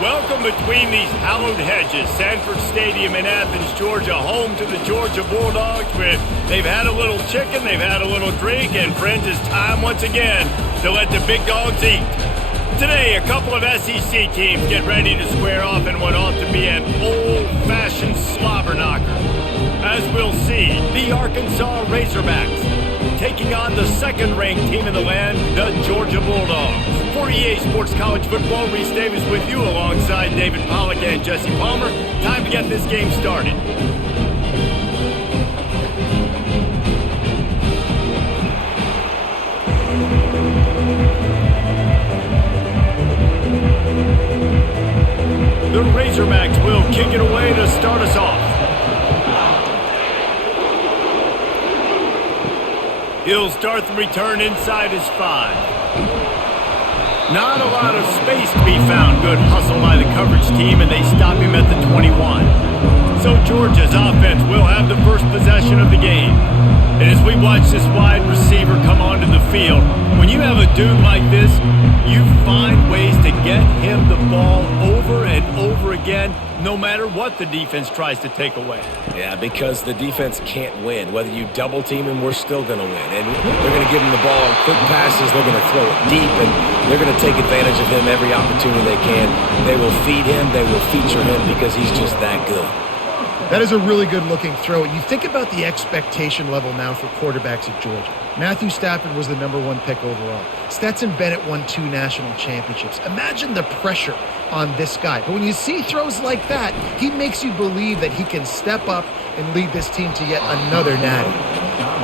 Welcome between these hallowed hedges. Sanford Stadium in Athens, Georgia, home to the Georgia Bulldogs. Where they've had a little chicken, they've had a little drink, and friends, it's time once again to let the big dogs eat. Today, a couple of SEC teams get ready to square off in what ought to be an old-fashioned slobber knocker. As we'll see, the Arkansas Razorbacks taking on the second-ranked team in the land, the Georgia Bulldogs. For EA Sports College Football, Reese Davis with you alongside David Pollack and Jesse Palmer. Time to get this game started. The Razorbacks will kick it away to start us off. He'll start the return inside his 5. Not a lot of space to be found. Good hustle by the coverage team, and they stop him at the 21. So Georgia's offense will have the first possession of the game. And as we watch this wide receiver come onto the field, when you have a dude like this, you find ways to get him the ball over and over again, no matter what the defense tries to take away. Yeah, because the defense can't win. Whether you double team him, we're still going to win. And they're going to give him the ball on quick passes. They're going to throw it deep, and they're going to take advantage of him every opportunity they can. They will feed him. They will feature him because he's just that good. That is a really good-looking throw. You think about the expectation level now for quarterbacks at Georgia. Matthew Stafford was the #1 pick overall. Stetson Bennett won 2 national championships. Imagine the pressure on this guy. But when you see throws like that, he makes you believe that he can step up and lead this team to yet another natty.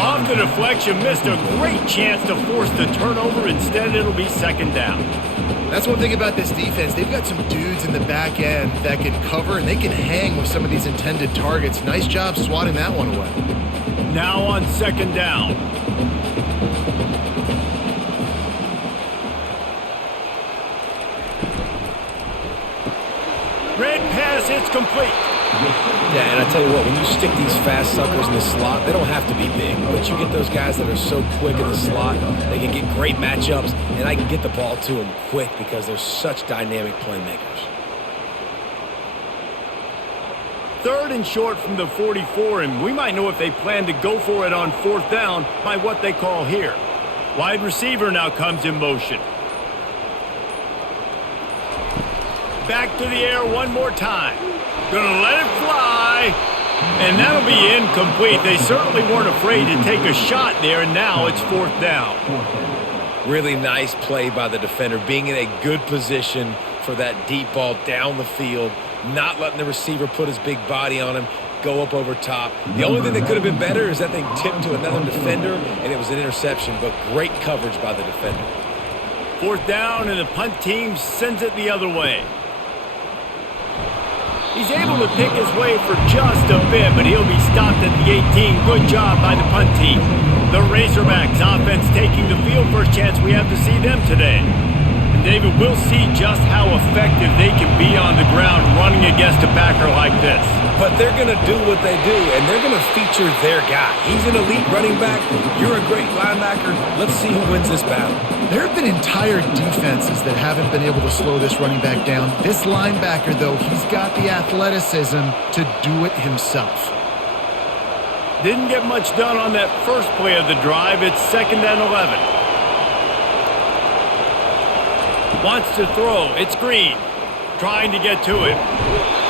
Off the deflection, missed a great chance to force the turnover. Instead, it'll be second down. That's one thing about this defense. They've got some dudes in the back end that can cover, and they can hang with some of these intended targets. Nice job swatting that one away. Now on second down. Red pass, it's complete. Yeah, and I tell you what, when you stick these fast suckers in the slot, they don't have to be big. But you get those guys that are so quick in the slot, they can get great matchups, and I can get the ball to them quick because they're such dynamic playmakers. Third and short from the 44, and we might know if they plan to go for it on fourth down by what they call here. Wide receiver now comes in motion. Back to the air one more time. Gonna let it fly, and that'll be incomplete. They certainly weren't afraid to take a shot there, and now it's fourth down. Really nice play by the defender, being in a good position for that deep ball down the field, not letting the receiver put his big body on him, go up over top. The only thing that could have been better is that they tipped to another defender, and it was an interception, but great coverage by the defender. Fourth down, and the punt team sends it the other way. He's able to pick his way for just a bit, but he'll be stopped at the 18. Good job by the punt team. The Razorbacks offense taking the field. First chance we have to see them today. And David, we'll see just how effective they can be on the ground running against a backer like this. But they're going to do what they do, and they're going to feature their guy. He's an elite running back. You're a great linebacker. Let's see who wins this battle. There have been entire defenses that haven't been able to slow this running back down. This linebacker, though, he's got the athleticism to do it himself. Didn't get much done on that first play of the drive. It's second and 11. Wants to throw. It's Green. Trying to get to it.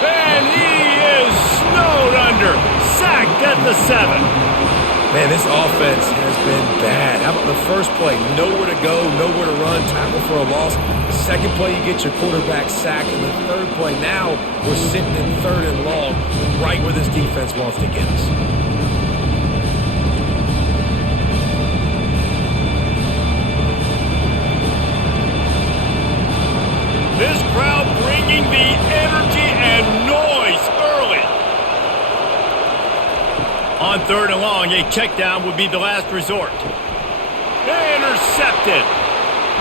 And he is snowed under. Sacked at the 7. Man, this offense has been bad. How about the first play? Nowhere to go, nowhere to run, tackle for a loss. The second play, you get your quarterback sacked. And the third play, now we're sitting in third and long, right where this defense wants to get us. This crowd bringing the energy and noise early. On third and long, a check down would be the last resort. Intercepted.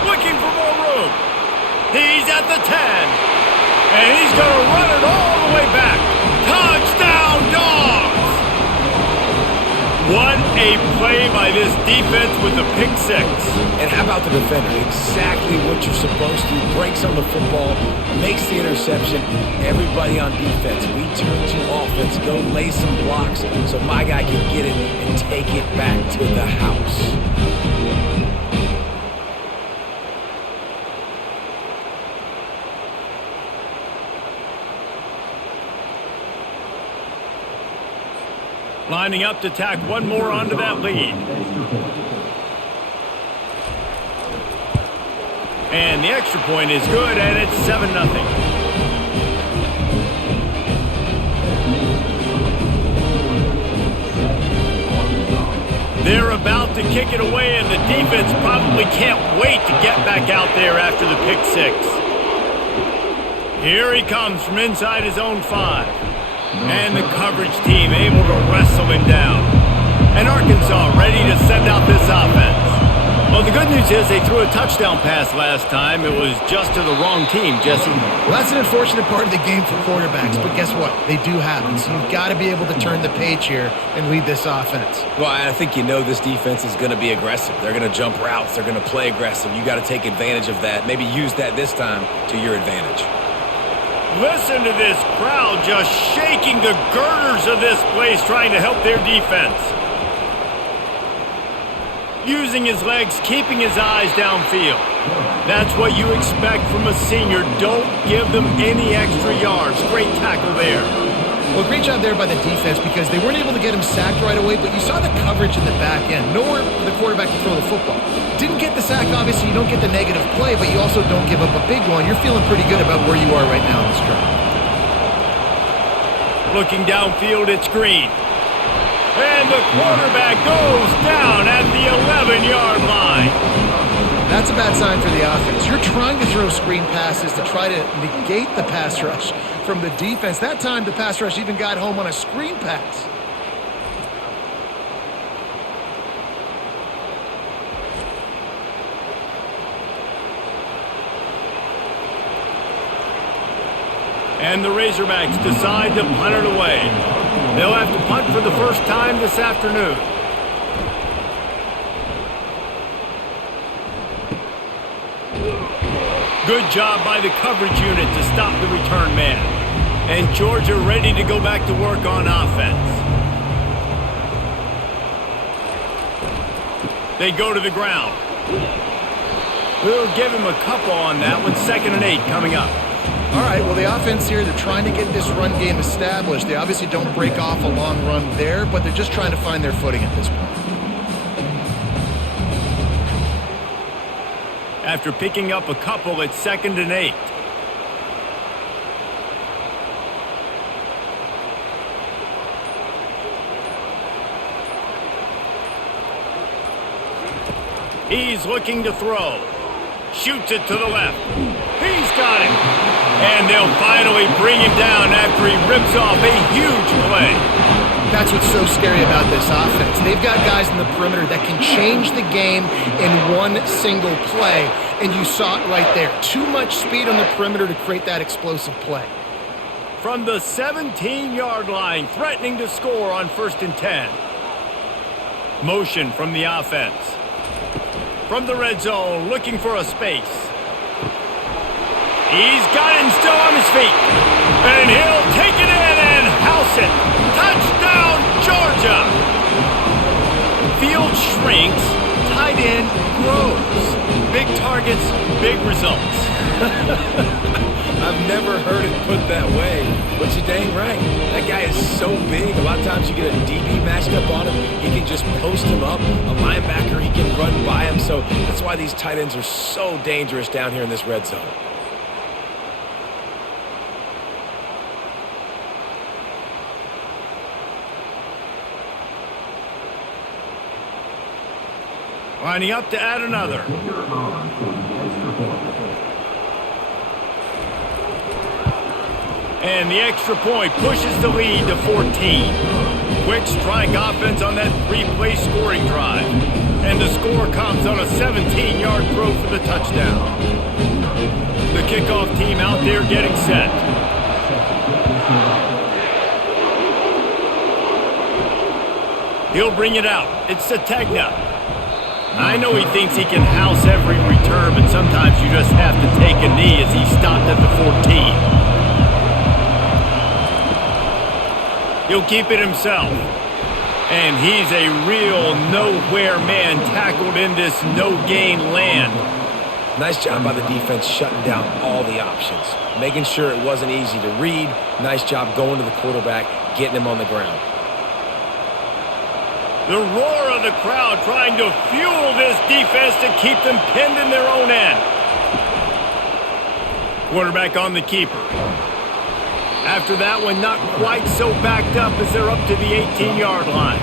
Looking for more room. He's at the 10. And he's going to run it all the way back. Touchdown, Dogs! What a play by this defense with a pick six. And how about the defender? Exactly what you're supposed to. Breaks on the football, makes the interception. Everybody on defense, we turn to offense, go lay some blocks so my guy can get it and take it back to the house. Lining up to tack one more onto that lead. And the extra point is good, and it's 7-0. They're about to kick it away, and the defense probably can't wait to get back out there after the pick six. Here he comes from inside his own 5. And the coverage team able to wrestle him down. And Arkansas ready to send out this offense. Well, the good news is they threw a touchdown pass last time. It was just to the wrong team, Jesse. Well, that's an unfortunate part of the game for quarterbacks, but guess what? They do happen. So you've got to be able to turn the page here and lead this offense. Well, I think you know this defense is going to be aggressive. They're going to jump routes. They're going to play aggressive. You got to take advantage of that. Maybe use that this time to your advantage. Listen to this crowd just shaking the girders of this place trying to help their defense. Using his legs, keeping his eyes downfield. That's what you expect from a senior. Don't give them any extra yards. Great tackle there. Well, great job there by the defense because they weren't able to get him sacked right away, but you saw the coverage in the back end. Nowhere for the quarterback to throw the football. Didn't get the sack, obviously. You don't get the negative play, but you also don't give up a big one. You're feeling pretty good about where you are right now in this drive. Looking downfield, it's Green. And the quarterback goes down at the 11-yard line. That's a bad sign for the offense. You're trying to throw screen passes to try to negate the pass rush from the defense. That time, the pass rush even got home on a screen pass. And the Razorbacks decide to punt it away. They'll have to punt for the first time this afternoon. Good job by the coverage unit to stop the return man. And Georgia ready to go back to work on offense. They go to the ground. We'll give him a couple on that one. 2nd and 8 coming up. All right, well, the offense here, they're trying to get this run game established. They obviously don't break off a long run there, but they're just trying to find their footing at this point. After picking up a couple, it's 2nd and 8. He's looking to throw. Shoots it to the left. He's got it. And they'll finally bring him down after he rips off a huge play. That's what's so scary about this offense. They've got guys in the perimeter that can change the game in one single play, and you saw it right there. Too much speed on the perimeter to create that explosive play. From the 17-yard line, threatening to score on 1st and 10. Motion from the offense. From the red zone, looking for a space. He's got him still on his feet. And he'll take it in and house it. Touchdown, Georgia! Field shrinks, tight end grows. Big targets, big results. I've never heard it put that way, but you're dang right. That guy is so big. A lot of times you get a DB matched up on him. He can just post him up. A linebacker, he can run by him. So that's why these tight ends are so dangerous down here in this red zone. Lining up to add another. And the extra point pushes the lead to 14. Quick strike offense on that 3-play scoring drive. And the score comes on a 17-yard throw for the touchdown. The kickoff team out there getting set. He'll bring it out. It's Sategna. I know he thinks he can house every return, but sometimes you just have to take a knee as he stopped at the 14. He'll keep it himself. And he's a real nowhere man tackled in this no-gain land. Nice job by the defense shutting down all the options. Making sure it wasn't easy to read. Nice job going to the quarterback, getting him on the ground. The roar of the crowd trying to fuel this defense to keep them pinned in their own end. Quarterback on the keeper. After that one, not quite so backed up as they're up to the 18-yard line.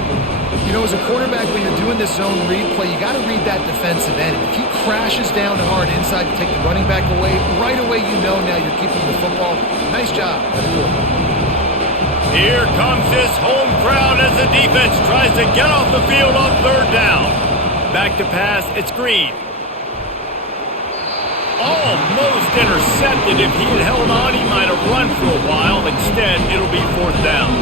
You know, as a quarterback, when you're doing this zone read play, you got to read that defensive end. If he crashes down hard inside to take the running back away, right away you know now you're keeping the football. Nice job. Here comes this home crowd as the defense tries to get off the field on third down. Back to pass, it's Green. Almost intercepted. If he had held on, he might have run for a while. Instead, it'll be fourth down.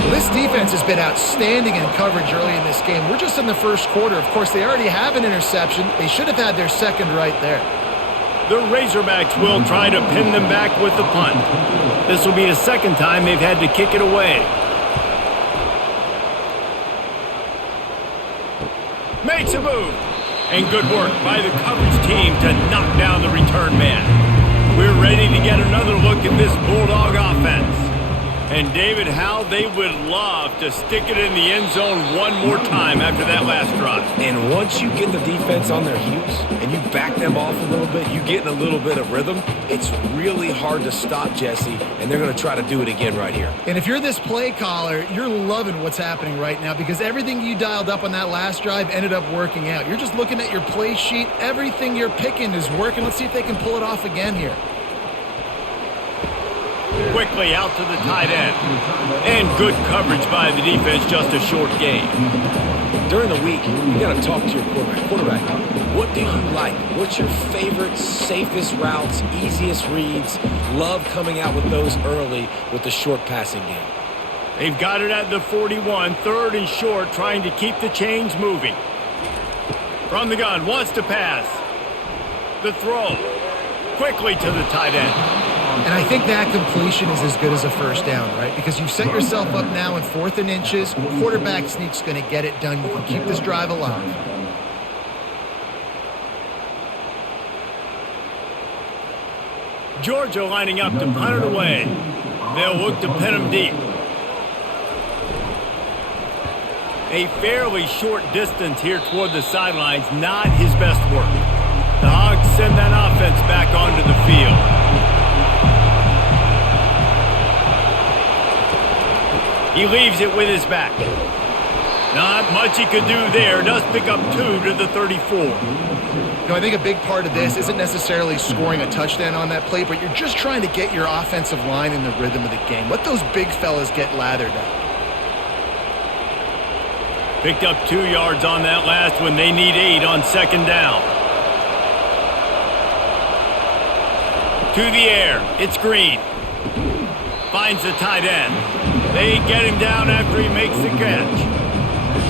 Well, this defense has been outstanding in coverage early in this game. We're just in the first quarter. Of course, they already have an interception. They should have had their second right there. The Razorbacks will try to pin them back with the punt. This will be the second time they've had to kick it away. Makes a move. And good work by the coverage team to knock down the return man. We're ready to get another look at this Bulldog offense. And David, how they would love to stick it in the end zone one more time after that last drive. And once you get the defense on their heels and you back them off a little bit, you get in a little bit of rhythm, it's really hard to stop, Jesse, and they're going to try to do it again right here. And if you're this play caller, you're loving what's happening right now because everything you dialed up on that last drive ended up working out. You're just looking at your play sheet. Everything you're picking is working. Let's see if they can pull it off again here. Quickly out to the tight end. And good coverage by the defense, just a short gain. During the week, you got to talk to your quarterback. What do you like? What's your favorite, safest routes, easiest reads? Love coming out with those early with the short passing game. They've got it at the 41, third and short, trying to keep the chains moving. From the gun, wants to pass. The throw. Quickly to the tight end. And I think that completion is as good as a first down, right? Because you've set yourself up now in 4th and inches. Quarterback sneak's going to get it done. You can keep this drive alive. Georgia lining up to punt it away. They'll look to pin him deep. A fairly short distance here toward the sidelines, not his best work. The Hogs send that offense back onto the field. He leaves it with his back. Not much he could do there. Does pick up 2 to the 34. You know, I think a big part of this isn't necessarily scoring a touchdown on that play, but you're just trying to get your offensive line in the rhythm of the game. Let those big fellas get lathered up. Picked up 2 yards on that last one. They need 8 on second down. To the air. It's Green. Finds the tight end. They get him down after he makes the catch.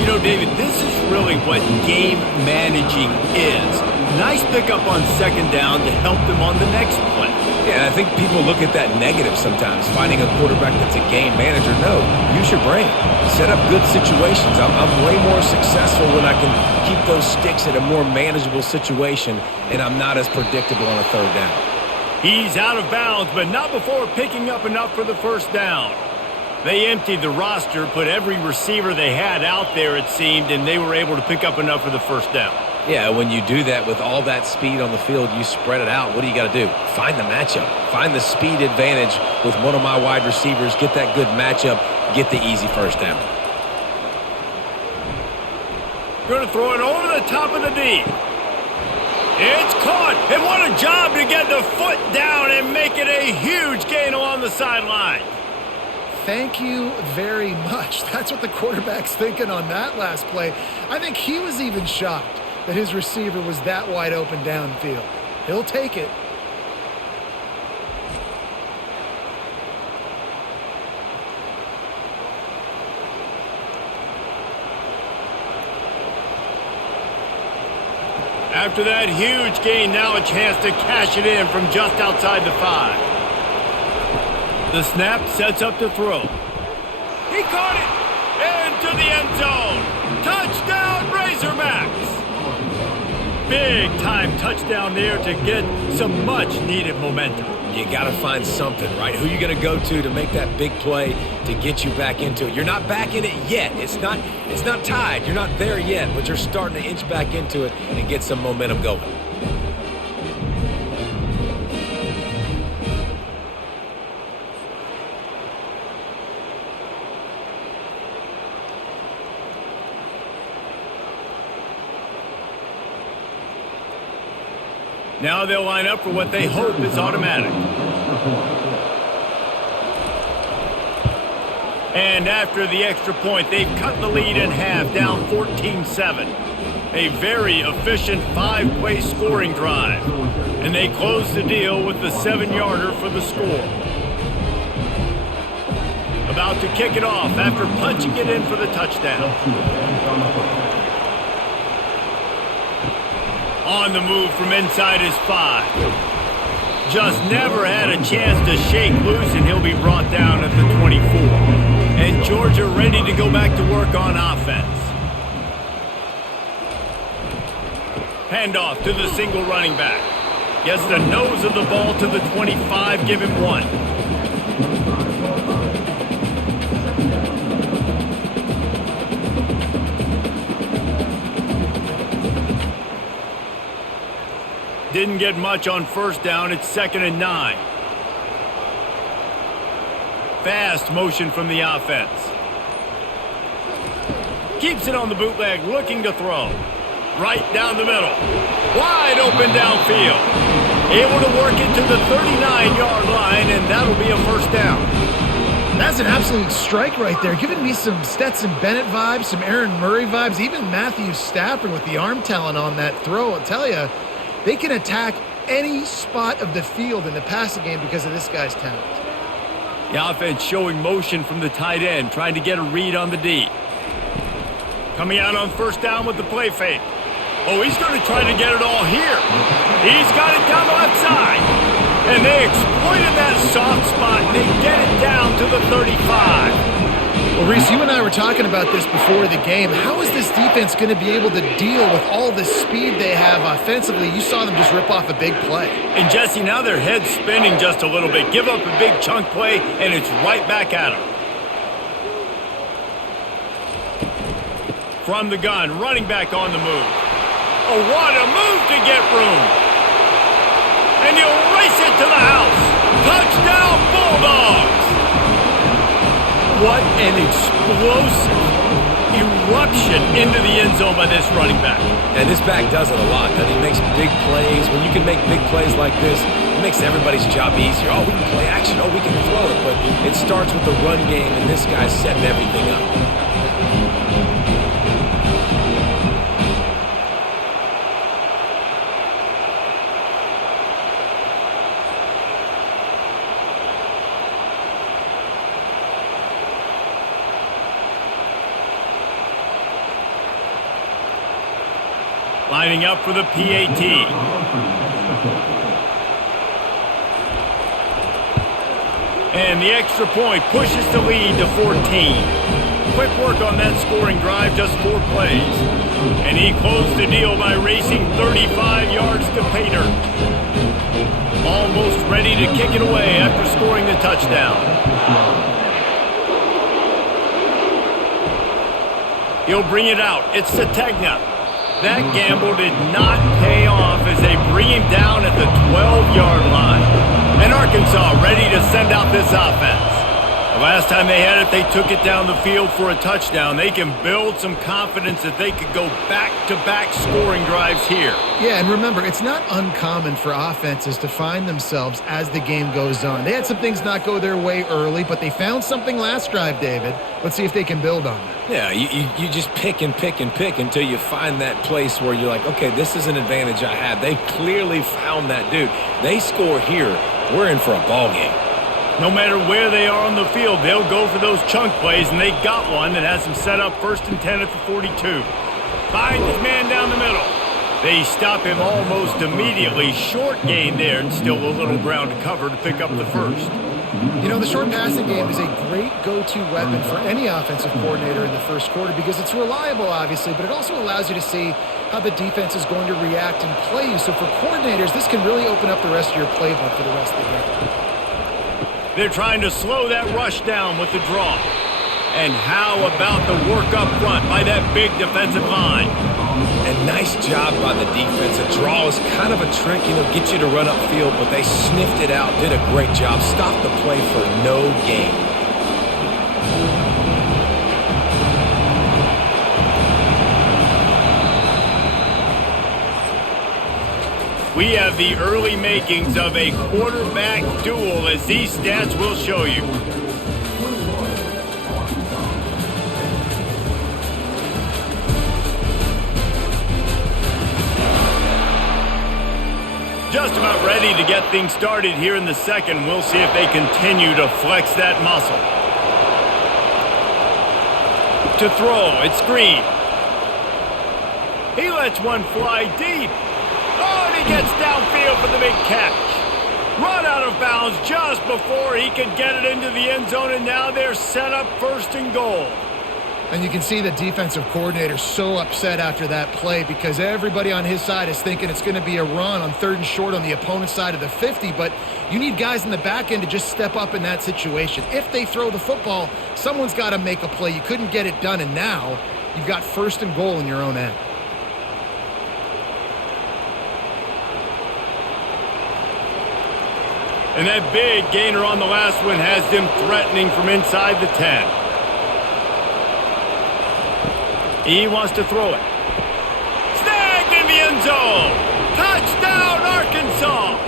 You know, David, this is really what game managing is. Nice pickup on second down to help them on the next play. Yeah, and I think people look at that negative sometimes, finding a quarterback that's a game manager. No, use your brain. Set up good situations. I'm way more successful when I can keep those sticks in a more manageable situation, and I'm not as predictable on a third down. He's out of bounds, but not before picking up enough for the first down. They emptied the roster, put every receiver they had out there, it seemed, and they were able to pick up enough for the first down. Yeah, when you do that with all that speed on the field, you spread it out. What do you got to do? Find the matchup. Find the speed advantage with one of my wide receivers. Get that good matchup. Get the easy first down. Going to throw it over the top of the D. It's caught, and what a job to get the foot down and make it a huge gain along the sideline. Thank you very much. That's what the quarterback's thinking on that last play. I think he was even shocked that his receiver was that wide open downfield. He'll take it. After that huge gain, now a chance to cash it in from just outside the 5. The snap sets up to throw. He caught it! Into the end zone! Touchdown, Razorbacks! Big-time touchdown there to get some much-needed momentum. You got to find something, right? Who are you going to go to make that big play to get you back into it? You're not back in it yet. It's not tied. You're not there yet, but you're starting to inch back into it and get some momentum going. Now they'll line up for what they hope is automatic. And after the extra point, they've cut the lead in half, down 14-7. A very efficient 5-play scoring drive. And they close the deal with the 7-yarder for the score. About to kick it off after punching it in for the touchdown. On the move from inside his 5. Just never had a chance to shake loose, and he'll be brought down at the 24. And Georgia ready to go back to work on offense. Handoff to the single running back. Gets the nose of the ball to the 25, give him 1. Didn't get much on first down. It's 2nd and 9. Fast motion from the offense. Keeps it on the bootleg, looking to throw. Right down the middle. Wide open downfield. Able to work it to the 39-yard line, and that'll be a first down. That's an absolute strike right there, giving me some Stetson Bennett vibes, some Aaron Murray vibes, even Matthew Stafford with the arm talent on that throw. I'll tell you, they can attack any spot of the field in the passing game because of this guy's talent. The offense showing motion from the tight end, trying to get a read on the D. Coming out on first down with the play fake. Oh, he's going to try to get it all here. He's got it down the left side. And they exploited that soft spot, and they get it down to the 35. Well, Reese, you and I were talking about this before the game. How is this defense going to be able to deal with all the speed they have offensively? You saw them just rip off a big play. And, Jesse, now their head's spinning just a little bit. Give up a big chunk play, and it's right back at them. From the gun, running back on the move. Oh, what a move to get room. And he'll race it to the house. Touchdown, Bulldogs. What an explosive eruption into the end zone by this running back. And this back does it a lot, doesn't he? He makes big plays. When you can make big plays like this, it makes everybody's job easier. Oh, we can play action. Oh, we can throw it. But it starts with the run game, and this guy's setting everything up. Lining up for the PAT. And the extra point pushes the lead to 14. Quick work on that scoring drive, just 4 plays. And he closed the deal by racing 35 yards to pay dirt. Almost ready to kick it away after scoring the touchdown. He'll bring it out. It's Sategna. That gamble did not pay off as they bring him down at the 12-yard line. And Arkansas ready to send out this offense. The last time they had it, they took it down the field for a touchdown. They can build some confidence that they could go back-to-back scoring drives here. Yeah, and remember, it's not uncommon for offenses to find themselves as the game goes on. They had some things not go their way early, but they found something last drive, David. Let's see if they can build on that. Yeah, you just pick and pick and pick until you find that place where you're like, okay, this is an advantage I have. They clearly found that, dude. They score here, we're in for a ball game. No matter where they are on the field, they'll go for those chunk plays, and they got one that has them set up 1st and 10 at the 42. Finds his man down the middle. They stop him almost immediately. Short gain there and still a little ground to cover to pick up the first. You know, the short passing game is a great go-to weapon for any offensive coordinator in the first quarter because it's reliable, obviously, but it also allows you to see how the defense is going to react and play you. So for coordinators, this can really open up the rest of your playbook for the rest of the game. They're trying to slow that rush down with the draw. And how about the work up front by that big defensive line? And nice job by the defense. A draw is kind of a trick, get you to run upfield, but they sniffed it out, did a great job. Stopped the play for no gain. We have the early makings of a quarterback duel, as these stats will show you. Just about ready to get things started here in the second. We'll see if they continue to flex that muscle. To throw, it's Green. He lets one fly deep. Oh, and he gets downfield for the big catch. Run out of bounds just before he could get it into the end zone, and now they're set up first and goal. And you can see the defensive coordinator so upset after that play because everybody on his side is thinking it's going to be a run on 3rd and short on the opponent's side of the 50, but you need guys in the back end to just step up in that situation. If they throw the football, someone's got to make a play. You couldn't get it done, and now you've got 1st and goal in your own end. And that big gainer on the last one has them threatening from inside the 10. He wants to throw it. Snagged in the end zone. Touchdown, Arkansas.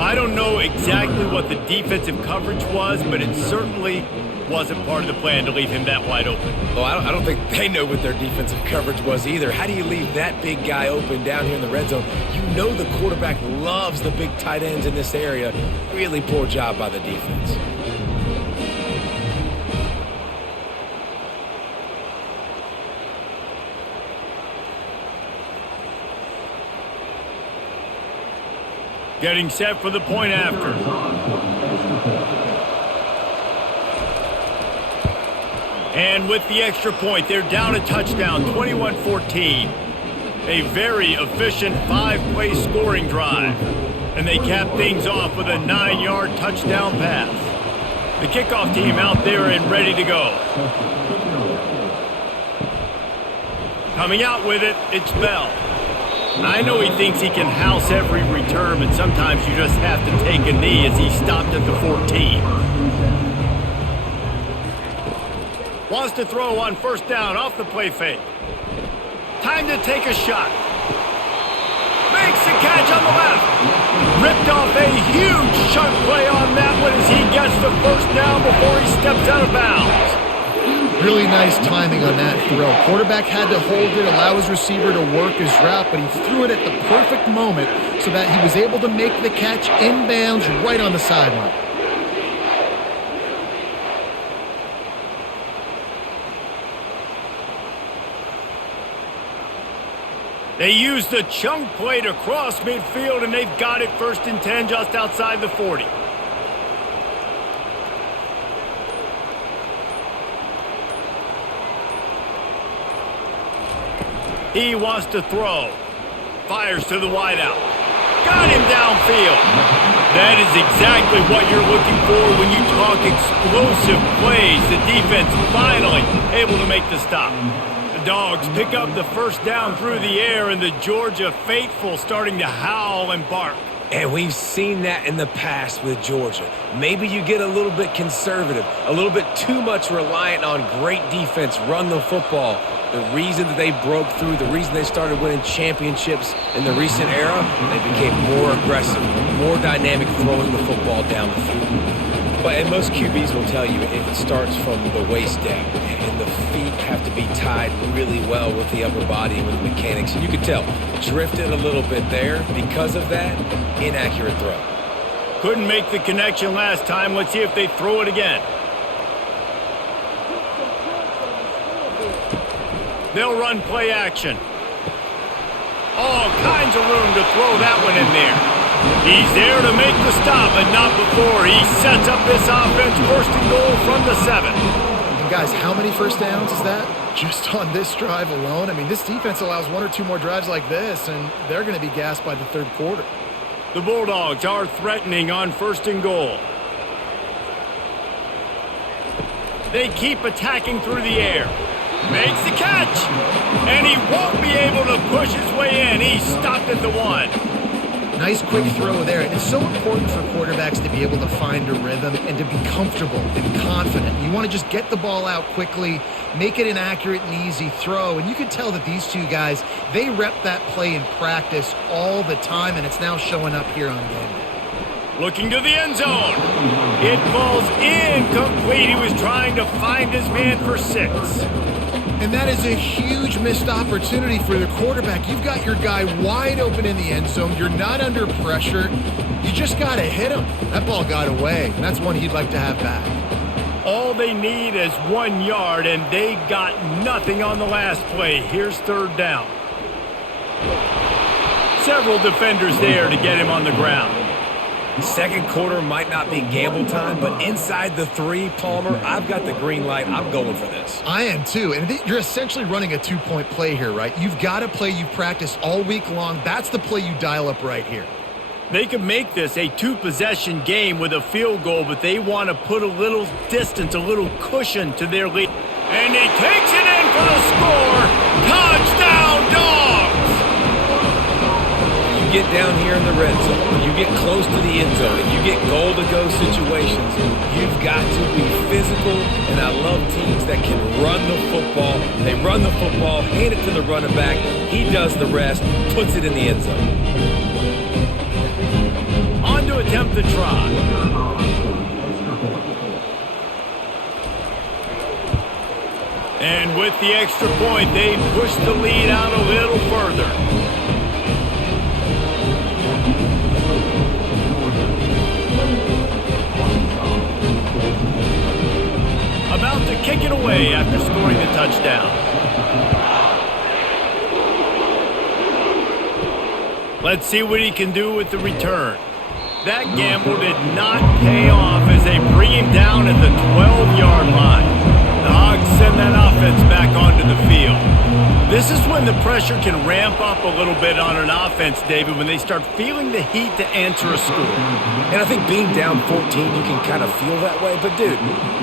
I don't know exactly what the defensive coverage was, but it certainly wasn't part of the plan to leave him that wide open. Well, I don't think they know what their defensive coverage was either. How do you leave that big guy open down here in the red zone? You know the quarterback loves the big tight ends in this area. Really poor job by the defense. Getting set for the point after. And with the extra point, they're down a touchdown, 21-14. A very efficient 5-play scoring drive. And they cap things off with a 9-yard touchdown pass. The kickoff team out there and ready to go. Coming out with it, it's Bell. I know he thinks he can house every return, but sometimes you just have to take a knee as he stopped at the 14. Wants to throw on 1st down off the play fake. Time to take a shot. Makes the catch on the left. Ripped off a huge chunk play on that one as he gets the 1st down before he steps out of bounds. Really nice timing on that throw. Quarterback had to hold it, allow his receiver to work his route, but he threw it at the perfect moment so that he was able to make the catch inbounds right on the sideline. They used the chunk play to cross midfield, and they've got it 1st and 10 just outside the 40. He wants to throw. Fires to the wideout. Got him downfield. That is exactly what you're looking for when you talk explosive plays. The defense finally able to make the stop. The Dogs pick up the 1st down through the air, and the Georgia faithful starting to howl and bark. And we've seen that in the past with Georgia. Maybe you get a little bit conservative, a little bit too much reliant on great defense, run the football. The reason that they broke through, the reason they started winning championships in the recent era, they became more aggressive, more dynamic throwing the football down the field. And most QBs will tell you it starts from the waist down, and the feet have to be tied really well with the upper body and with the mechanics. And you could tell, drifted a little bit there. Because of that, inaccurate throw. Couldn't make the connection last time. Let's see if they throw it again. They'll run play action. All kinds of room to throw that one in there. He's there to make the stop, but not before he sets up this offense. First and goal from the 7. And guys, how many first downs is that? Just on this drive alone? I mean, this defense allows 1 or 2 more drives like this, and they're going to be gassed by the third quarter. The Bulldogs are threatening on first and goal. They keep attacking through the air. Makes the catch. And he won't be able to push his way in. He's stopped at the 1. Nice quick throw there. It's so important for quarterbacks to be able to find a rhythm and to be comfortable and confident. You want to just get the ball out quickly, make it an accurate and easy throw. And you can tell that these two guys, they rep that play in practice all the time, and it's now showing up here on game day. Looking to the end zone. It falls incomplete. He was trying to find his man for 6. And that is a huge missed opportunity for the quarterback. You've got your guy wide open in the end zone. You're not under pressure. You just got to hit him. That ball got away, and that's one he'd like to have back. All they need is 1 yard, and they got nothing on the last play. Here's third down. Several defenders there to get him on the ground. Second quarter might not be gamble time, but inside the 3, Palmer, I've got the green light. I'm going for this. I am too, and you're essentially running a 2-point play here, right? You've got a play you've practiced all week long. That's the play you dial up right here. They could make this a 2-possession game with a field goal, but they want to put a little distance, a little cushion to their lead. And he takes it in for the score. Touchdown, Dogs! You get down here in the red zone, you get close to the end zone, and you get goal-to-go situations, you've got to be physical, and I love teams that can run the football. They run the football, hand it to the running back, he does the rest, puts it in the end zone. On to attempt the try. And with the extra point, they push the lead out a little further. About to kick it away after scoring the touchdown. Let's see what he can do with the return. That gamble did not pay off as they bring him down at the 12-yard line. The Hogs send that offense back onto the field. This is when the pressure can ramp up a little bit on an offense, David, when they start feeling the heat to answer a score. And I think being down 14, you can kind of feel that way. But, dude,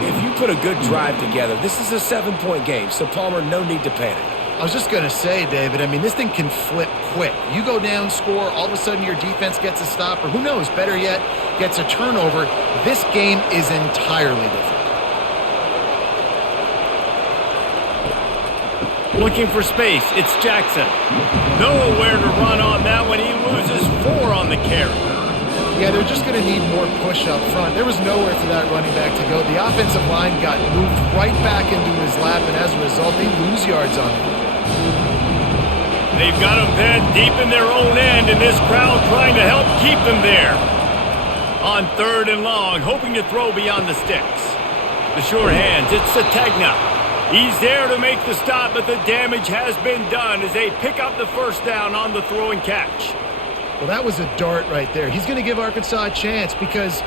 if you put a good drive together, this is a 7-point game. So, Palmer, no need to panic. I was just going to say, David, I mean, this thing can flip quick. You go down, score, all of a sudden your defense gets a stop, or who knows, better yet, gets a turnover. This game is entirely different. Looking for space, it's Jackson. Nowhere to run on that one. He loses 4 on the carry. Yeah, they're just going to need more push up front. There was nowhere for that running back to go. The offensive line got moved right back into his lap, and as a result, they lose yards on him. They've got him then deep in their own end, and this crowd trying to help keep them there. On 3rd and long, hoping to throw beyond the sticks. The sure hands, it's Sategna. He's there to make the stop, but the damage has been done as they pick up the first down on the throw and catch. Well, that was a dart right there. He's going to give Arkansas a chance because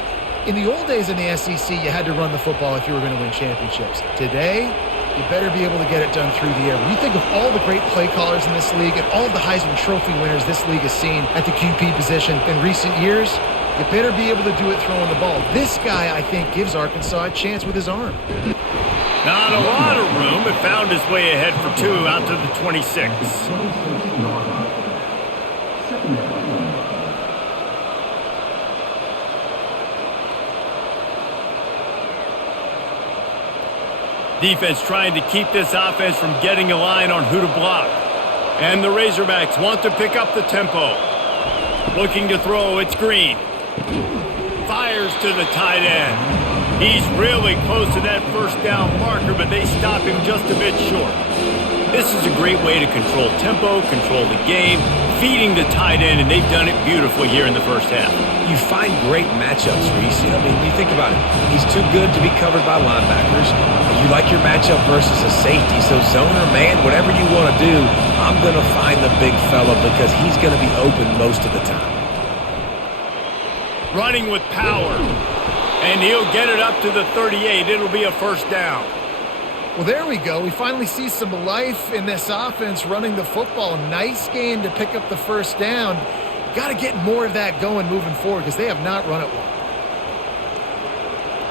in the old days in the SEC, you had to run the football if you were going to win championships. Today, you better be able to get it done through the air. When you think of all the great play callers in this league and all of the Heisman Trophy winners this league has seen at the QB position in recent years, you better be able to do it throwing the ball. This guy, I think, gives Arkansas a chance with his arm. Not a lot of room, but found his way ahead for 2 out to the 26. Defense trying to keep this offense from getting a line on who to block. And the Razorbacks want to pick up the tempo. Looking to throw, it's Green. Fires to the tight end. He's really close to that first down marker, but they stop him just a bit short. This is a great way to control tempo, control the game, feeding the tight end, and they've done it beautifully here in the first half. You find great matchups, Reese. I mean, when you think about it, he's too good to be covered by linebackers. You like your matchup versus a safety, so zone or man, whatever you want to do, I'm going to find the big fella because he's going to be open most of the time. Running with power, and he'll get it up to the 38. It'll be a first down. Well, there we go. We finally see some life in this offense running the football. Nice game to pick up the first down. Got to get more of that going moving forward because they have not run it well.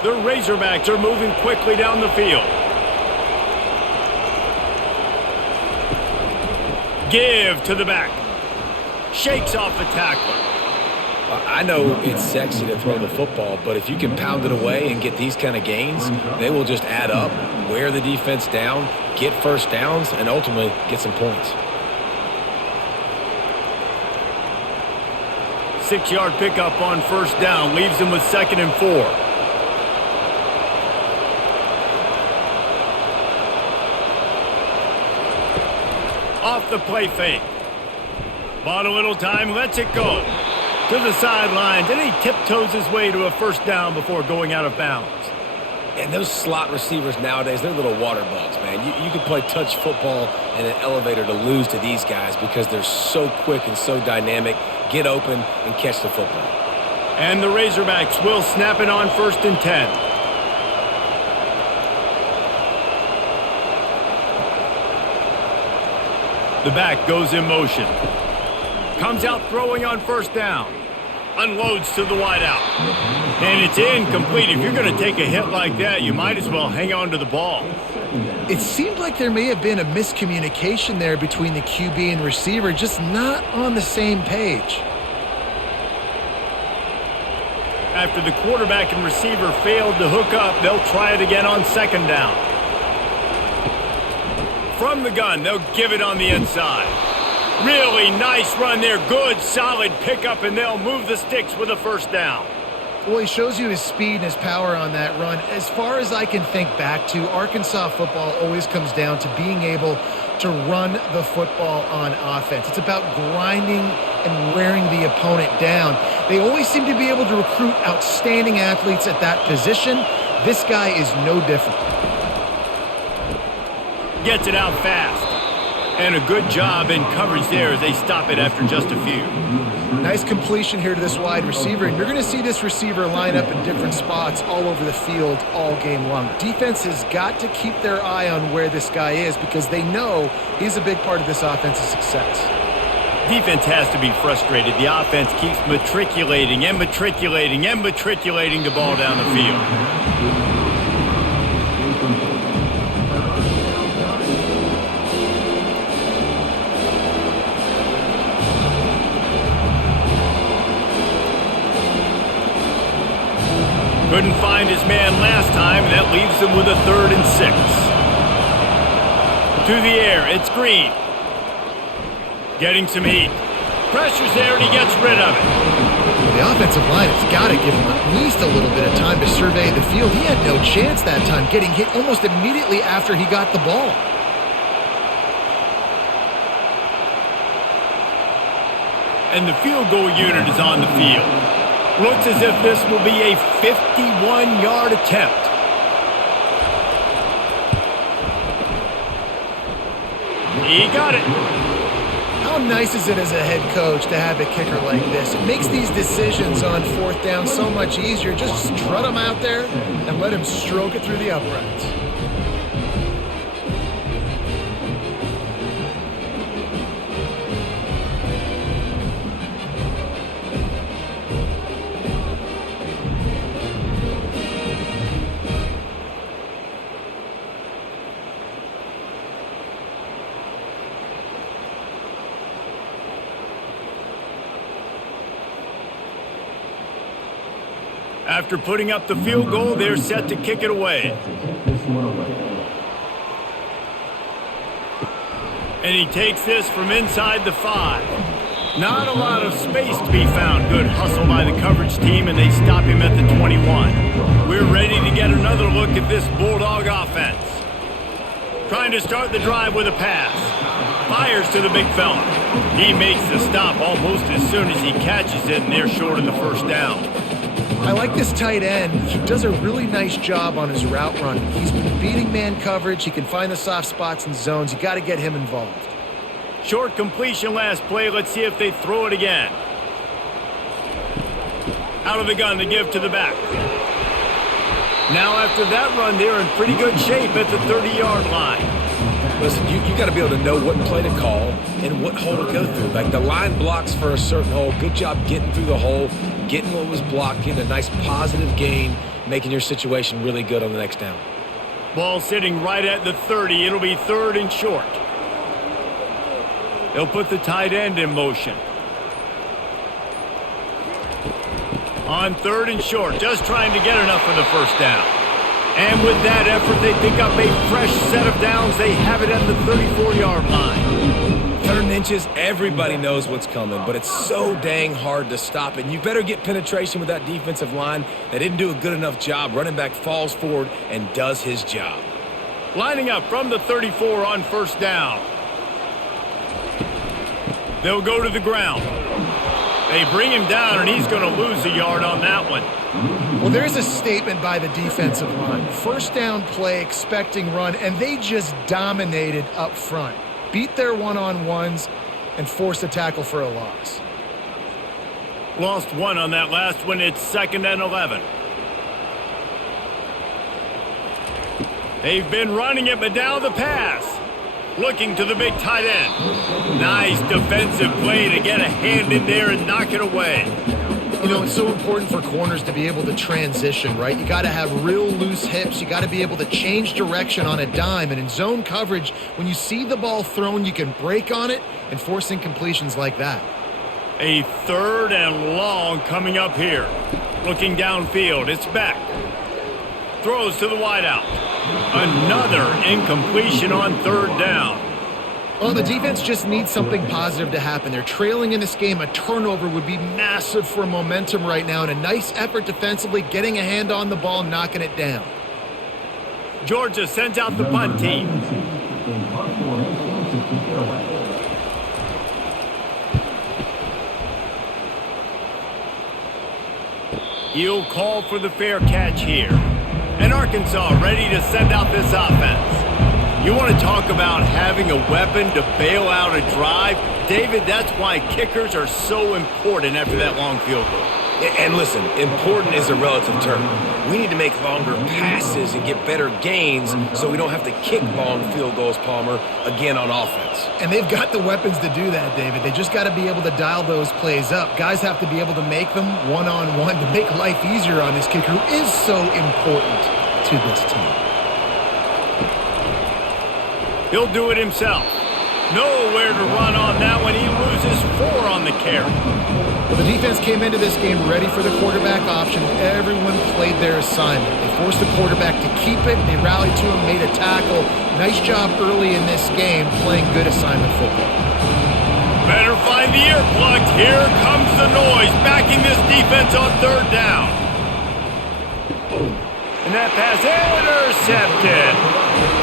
The Razorbacks are moving quickly down the field. Give to the back. Shakes off the tackler. I know it's sexy to throw the football, but if you can pound it away and get these kind of gains, they will just add up, wear the defense down, get first downs, and ultimately get some points. 6-yard pickup on first down leaves them with 2nd and 4. Off the play fake. Bought a little time, lets it go. To the sidelines, and he tiptoes his way to a first down before going out of bounds. And those slot receivers nowadays, they're little water bugs, man. You can play touch football in an elevator to lose to these guys because they're so quick and so dynamic. Get open and catch the football. And the Razorbacks will snap it on 1st and 10. The back goes in motion. Comes out throwing on first down. Unloads to the wideout. And it's incomplete. If you're going to take a hit like that, you might as well hang on to the ball. It seemed like there may have been a miscommunication there between the QB and receiver, just not on the same page. After the quarterback and receiver failed to hook up, they'll try it again on 2nd down. From the gun, they'll give it on the inside. Really nice run there. Good, solid pickup, and they'll move the sticks with a first down. Well, he shows you his speed and his power on that run. As far as I can think back to, Arkansas football always comes down to being able to run the football on offense. It's about grinding and wearing the opponent down. They always seem to be able to recruit outstanding athletes at that position. This guy is no different. Gets it out fast. And a good job in coverage there as they stop it after just a few. Nice completion here to this wide receiver, and you're going to see this receiver line up in different spots all over the field all game long. Defense has got to keep their eye on where this guy is because they know he's a big part of this offense's success. Defense has to be frustrated. The offense keeps matriculating and matriculating and matriculating the ball down the field. Couldn't find his man last time, and that leaves him with a 3rd and 6. To the air, it's Green. Getting some heat. Pressure's there, and he gets rid of it. Well, the offensive line has got to give him at least a little bit of time to survey the field. He had no chance that time, getting hit almost immediately after he got the ball. And the field goal unit is on the field. Looks as if this will be a 51-yard attempt. He got it. How nice is it as a head coach to have a kicker like this? It makes these decisions on 4th down so much easier. Just strut him out there and let him stroke it through the uprights. After putting up the field goal, they're set to kick it away. And he takes this from inside the 5. Not a lot of space to be found. Good hustle by the coverage team, and they stop him at the 21. We're ready to get another look at this Bulldog offense. Trying to start the drive with a pass. fires to the big fella. He makes the stop almost as soon as he catches it, and they're short of the first down. I like this tight end. He does a really nice job on his route running. He's been beating man coverage. He can find the soft spots and zones. You got to get him involved. Short completion last play. Let's see if they throw it again. Out of the gun to give to the back. Now after that run, they're in pretty good shape at the 30-yard line. Listen, you got to be able to know what play to call and what hole to go through. Like the line blocks for a certain hole. Good job getting through the hole, getting what was blocking, a nice positive gain, making your situation really good on the next down. Ball sitting right at the 30. It'll be 3rd and short. They'll put the tight end in motion. On 3rd and short, just trying to get enough for the first down. And with that effort, they pick up a fresh set of downs. They have it at the 34-yard line. 3rd and inches, everybody knows what's coming, but it's so dang hard to stop it. And you better get penetration with that defensive line. They didn't do a good enough job. Running back falls forward and does his job. Lining up from the 34 on first down. They'll go to the ground. They bring him down, and he's going to lose a yard on that one. Well, there's a statement by the defensive line. First down play, expecting run, and they just dominated up front. Beat their one-on-ones and forced a tackle for a loss. Lost one on that last one. It's 2nd and 11. They've been running it, but now the pass. Looking to the big tight end. Nice defensive play to get a hand in there and knock it away. You know, it's so important for corners to be able to transition, right? You got to have real loose hips. You got to be able to change direction on a dime. And in zone coverage, when you see the ball thrown, you can break on it and force incompletions like that. A 3rd and long coming up here. Looking downfield. It's back. Throws to the wideout. Another incompletion on 3rd down. Well, the defense just needs something positive to happen. They're trailing in this game. A turnover would be massive for momentum right now, and a nice effort defensively, getting a hand on the ball, knocking it down. Georgia sends out the punt team. He'll call for the fair catch here. And Arkansas ready to send out this offense. You want to talk about having a weapon to bail out a drive? David, that's why kickers are so important after that long field goal. And listen, important is a relative term. We need to make longer passes and get better gains so we don't have to kick long field goals, Palmer, again on offense. And they've got the weapons to do that, David. They just got to be able to dial those plays up. Guys have to be able to make them one-on-one to make life easier on this kicker, who is so important to this team. He'll do it himself. Nowhere to run on that one. He loses 4 on the carry. Well, the defense came into this game ready for the quarterback option. Everyone played their assignment. They forced the quarterback to keep it. They rallied to him, made a tackle. Nice job early in this game playing good assignment football. Better find the earplugs. Here comes the noise, backing this defense on 3rd down. And that pass intercepted.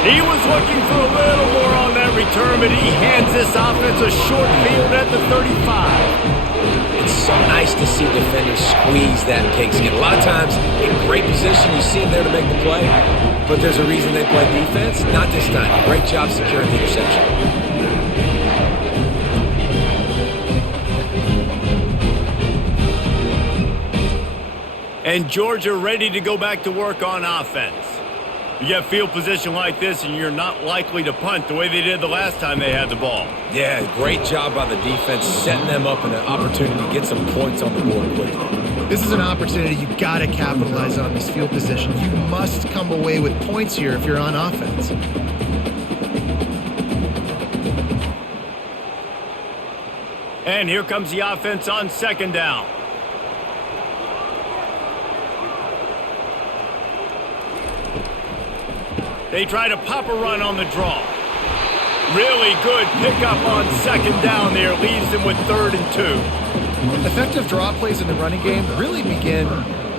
He was looking for a little more on that return, but he hands this offense a short field at the 35. It's so nice to see defenders squeeze that pigskin. A lot of times, in great position, you see them there to make the play, but there's a reason they play defense. Not this time. Great job securing the interception. And Georgia ready to go back to work on offense. You get field position like this, and you're not likely to punt the way they did the last time they had the ball. Yeah, great job by the defense, setting them up in an opportunity to get some points on the board quickly. This is an opportunity you got to capitalize on this field position. You must come away with points here if you're on offense. And here comes the offense on 2nd down. They try to pop a run on the draw. Really good pickup on 2nd down there. Leaves them with 3rd and 2. Effective draw plays in the running game really begin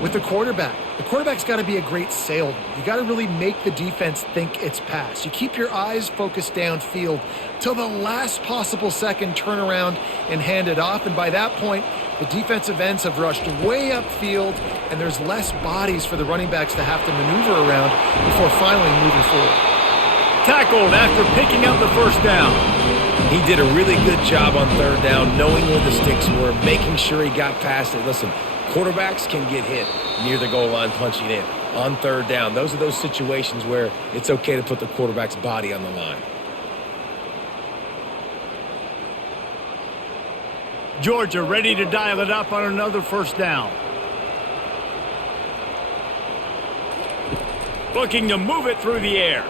with the quarterback. The quarterback's got to be a great salesman. You got to really make the defense think it's pass. You keep your eyes focused downfield till the last possible second, turn around and hand it off. And by that point, the defensive ends have rushed way upfield, and there's less bodies for the running backs to have to maneuver around before finally moving forward. Tackled after picking up the first down. He did a really good job on third down, knowing where the sticks were, making sure he got past it. Listen, quarterbacks can get hit near the goal line punching in. On third down, those are those situations where it's okay to put the quarterback's body on the line. Georgia ready to dial it up on another first down. Looking to move it through the air.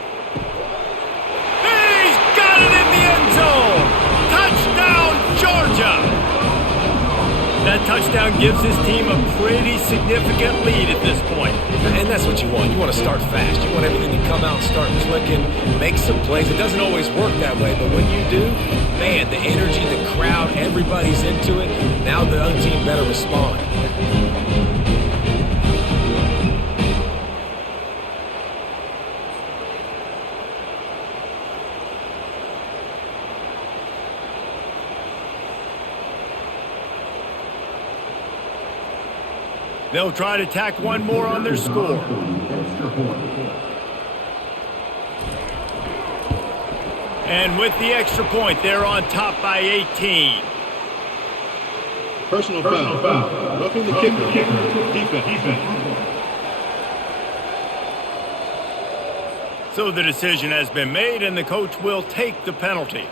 He's got it in the end zone! Touchdown, Georgia! That touchdown gives his team a pretty significant lead at this point. And that's what you want. You want to start fast. You want everything to come out and start clicking, make some plays. It doesn't always work that way, but when you do, man, the energy, the crowd, everybody's into it. Now the other team better respond. They'll try to tack one more on their score. And with the extra point, they're on top by 18. Personal foul. Roughing the kicker. Defense. So the decision has been made, and the coach will take the penalty.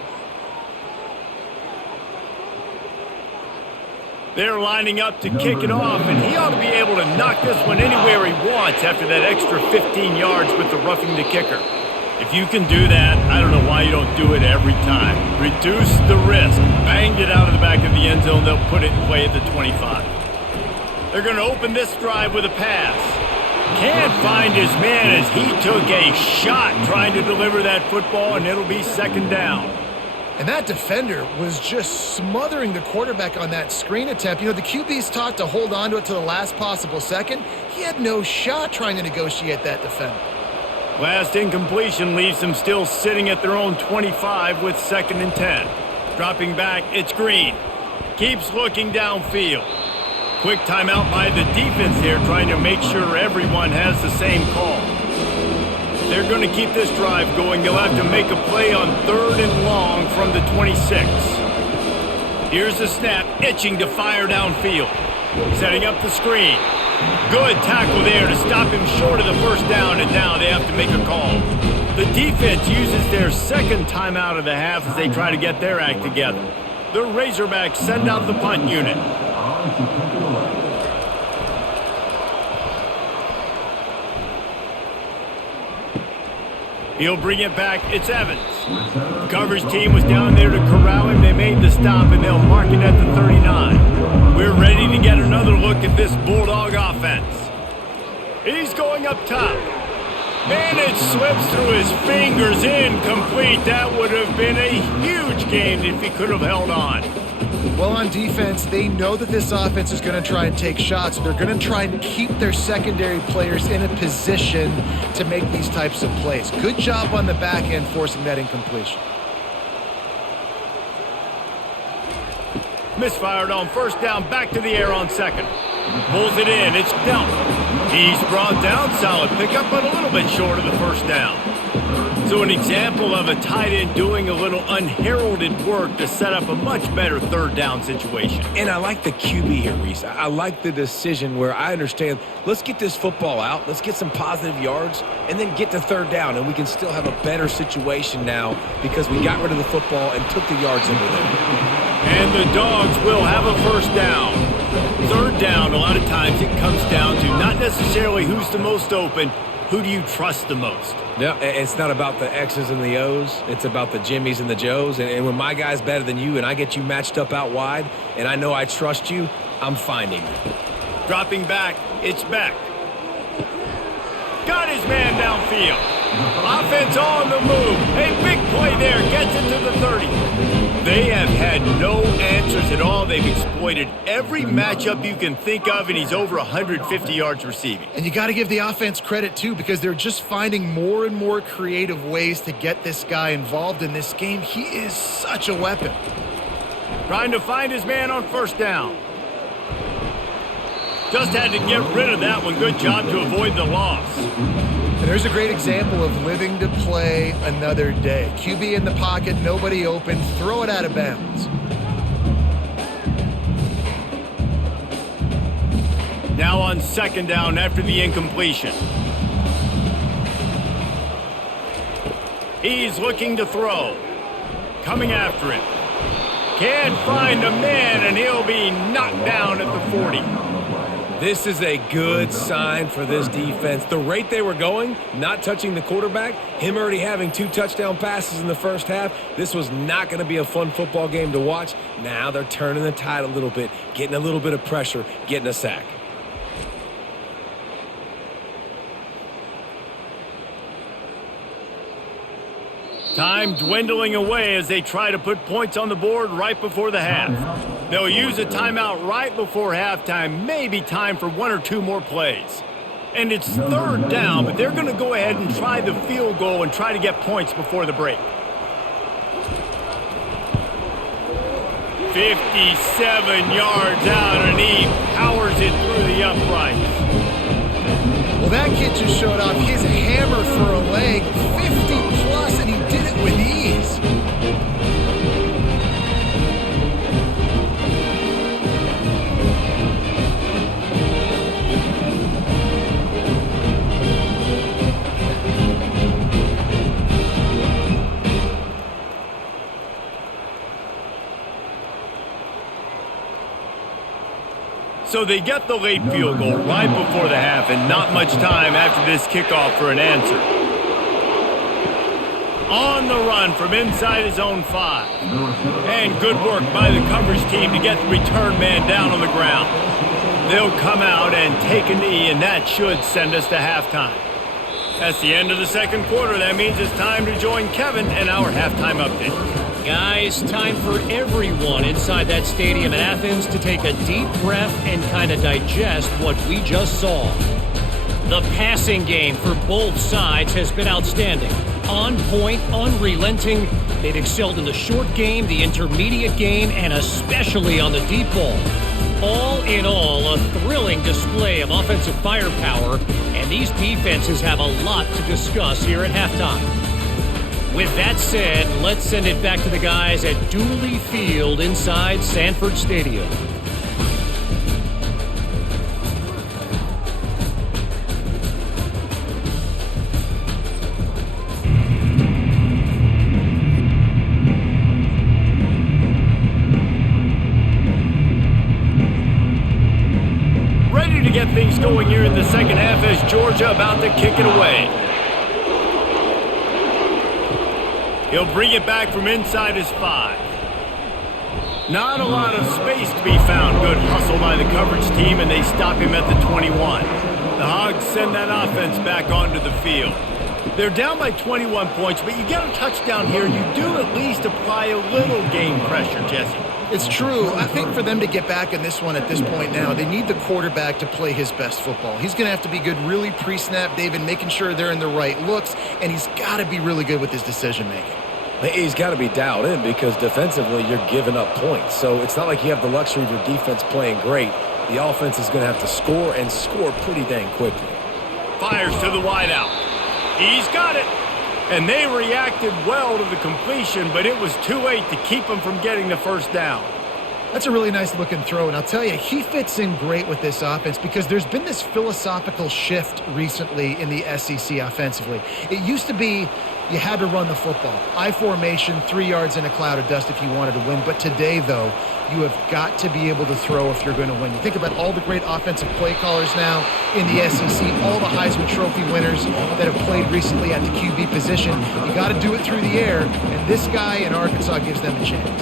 They're lining up to kick it off, and he ought to be able to knock this one anywhere he wants after that extra 15 yards with the roughing the kicker. If you can do that, I don't know why you don't do it every time. Reduce the risk. Banged it out of the back of the end zone. They'll put it in play at the 25. They're going to open this drive with a pass. Can't find his man as he took a shot trying to deliver that football, and it'll be second down. And that defender was just smothering the quarterback on that screen attempt. You know, the QB's taught to hold on to it to the last possible second. He had no shot trying to negotiate that defender. Last incompletion leaves them still sitting at their own 25 with 2nd and 10. Dropping back, it's Green. Keeps looking downfield. Quick timeout by the defense here, trying to make sure everyone has the same call. They're going to keep this drive going. They'll have to make a play on 3rd and long from the 26. Here's the snap, itching to fire downfield. Setting up the screen. Good tackle there to stop him short of the first down, and now they have to make a call. The defense uses their 2nd timeout of the half as they try to get their act together. The Razorbacks send out the punt unit. He'll bring it back. It's Evans. The coverage team was down there to corral him. They made the stop, and they'll mark it at the 39. We're ready to get another look at this Bulldog offense. He's going up top. And it slips through his fingers, incomplete. That would have been a huge game if he could have held on. Well, on defense, they know that this offense is going to try and take shots. They're going to try and keep their secondary players in a position to make these types of plays. Good job on the back end forcing that incompletion. Misfired on first down, back to the air on 2nd. Pulls it in, it's Delp. He's brought down, solid pickup, but a little bit short of the first down. So an example of a tight end doing a little unheralded work to set up a much better 3rd down situation. And I like the QB here, Reese. I like the decision where I understand, let's get this football out, let's get some positive yards, and then get to 3rd down, and we can still have a better situation now because we got rid of the football and took the yards into there. And the Dogs will have a first down. 3rd down, a lot of times it comes down to not necessarily who's the most open, who do you trust the most? No, it's not about the X's and the O's. It's about the Jimmys and the Joes. And when my guy's better than you and I get you matched up out wide and I know I trust you, I'm finding you. Dropping back, it's Beck. Got his man downfield. Offense on the move. A big play there. Gets it to the 30. they have had no answers at all. They've exploited every matchup you can think of, and he's over 150 yards receiving. And you got to give the offense credit, too, because they're just finding more and more creative ways to get this guy involved in this game. He is such a weapon. Trying to find his man on first down. Just had to get rid of that one. Good job to avoid the loss. And there's a great example of living to play another day. QB in the pocket, nobody open, throw it out of bounds. Now on second down after the incompletion. He's looking to throw. Coming after it. Can't find a man, and he'll be knocked down at the 40. This is a good sign for this defense. The rate they were going, not touching the quarterback, him already having 2 touchdown passes in the first half, this was not going to be a fun football game to watch. Now they're turning the tide a little bit, getting a little bit of pressure, getting a sack. Time dwindling away as they try to put points on the board right before the half. They'll use a timeout right before halftime, maybe time for 1 or 2 more plays. And it's third down, but they're going to go ahead and try the field goal and try to get points before the break. 57 yards out, and he powers it through the uprights. Well, that kid just showed off his hammer for a leg, 50 plus, and he did it with ease. So they get the late field goal right before the half, and not much time after this kickoff for an answer. On the run from inside his own 5. And good work by the coverage team to get the return man down on the ground. They'll come out and take a knee, and that should send us to halftime. That's the end of the second quarter. That means it's time to join Kevin and our halftime update. Guys, time for everyone inside that stadium in Athens to take a deep breath and kind of digest what we just saw. The passing game for both sides has been outstanding. On point, unrelenting. They've excelled in the short game, the intermediate game, and especially on the deep ball. All in all, a thrilling display of offensive firepower, and these defenses have a lot to discuss here at halftime. With that said, let's send it back to the guys at Dooley Field inside Sanford Stadium. Ready to get things going here in the second half as Georgia about to kick it away. He'll bring it back from inside his 5. Not a lot of space to be found. Good hustle by the coverage team, and they stop him at the 21. The Hogs send that offense back onto the field. They're down by 21 points, but you get a touchdown here, you do at least apply a little game pressure, Jesse. It's true. I think for them to get back in this one at this point now, they need the quarterback to play his best football. He's going to have to be good really pre-snap, David, making sure they're in the right looks, and he's got to be really good with his decision-making. He's got to be dialed in because defensively you're giving up points. So it's not like you have the luxury of your defense playing great. The offense is going to have to score and score pretty dang quickly. Fires to the wideout. He's got it. And they reacted well to the completion, but it was too late to keep him from getting the first down. That's a really nice looking throw, and I'll tell you, he fits in great with this offense because there's been this philosophical shift recently in the SEC offensively. It used to be you had to run the football. I formation, 3 yards in a cloud of dust if you wanted to win. But today, though, you have got to be able to throw if you're going to win. You think about all the great offensive play callers now in the SEC, all the Heisman Trophy winners that have played recently at the QB position. You got to do it through the air, and this guy in Arkansas gives them a chance.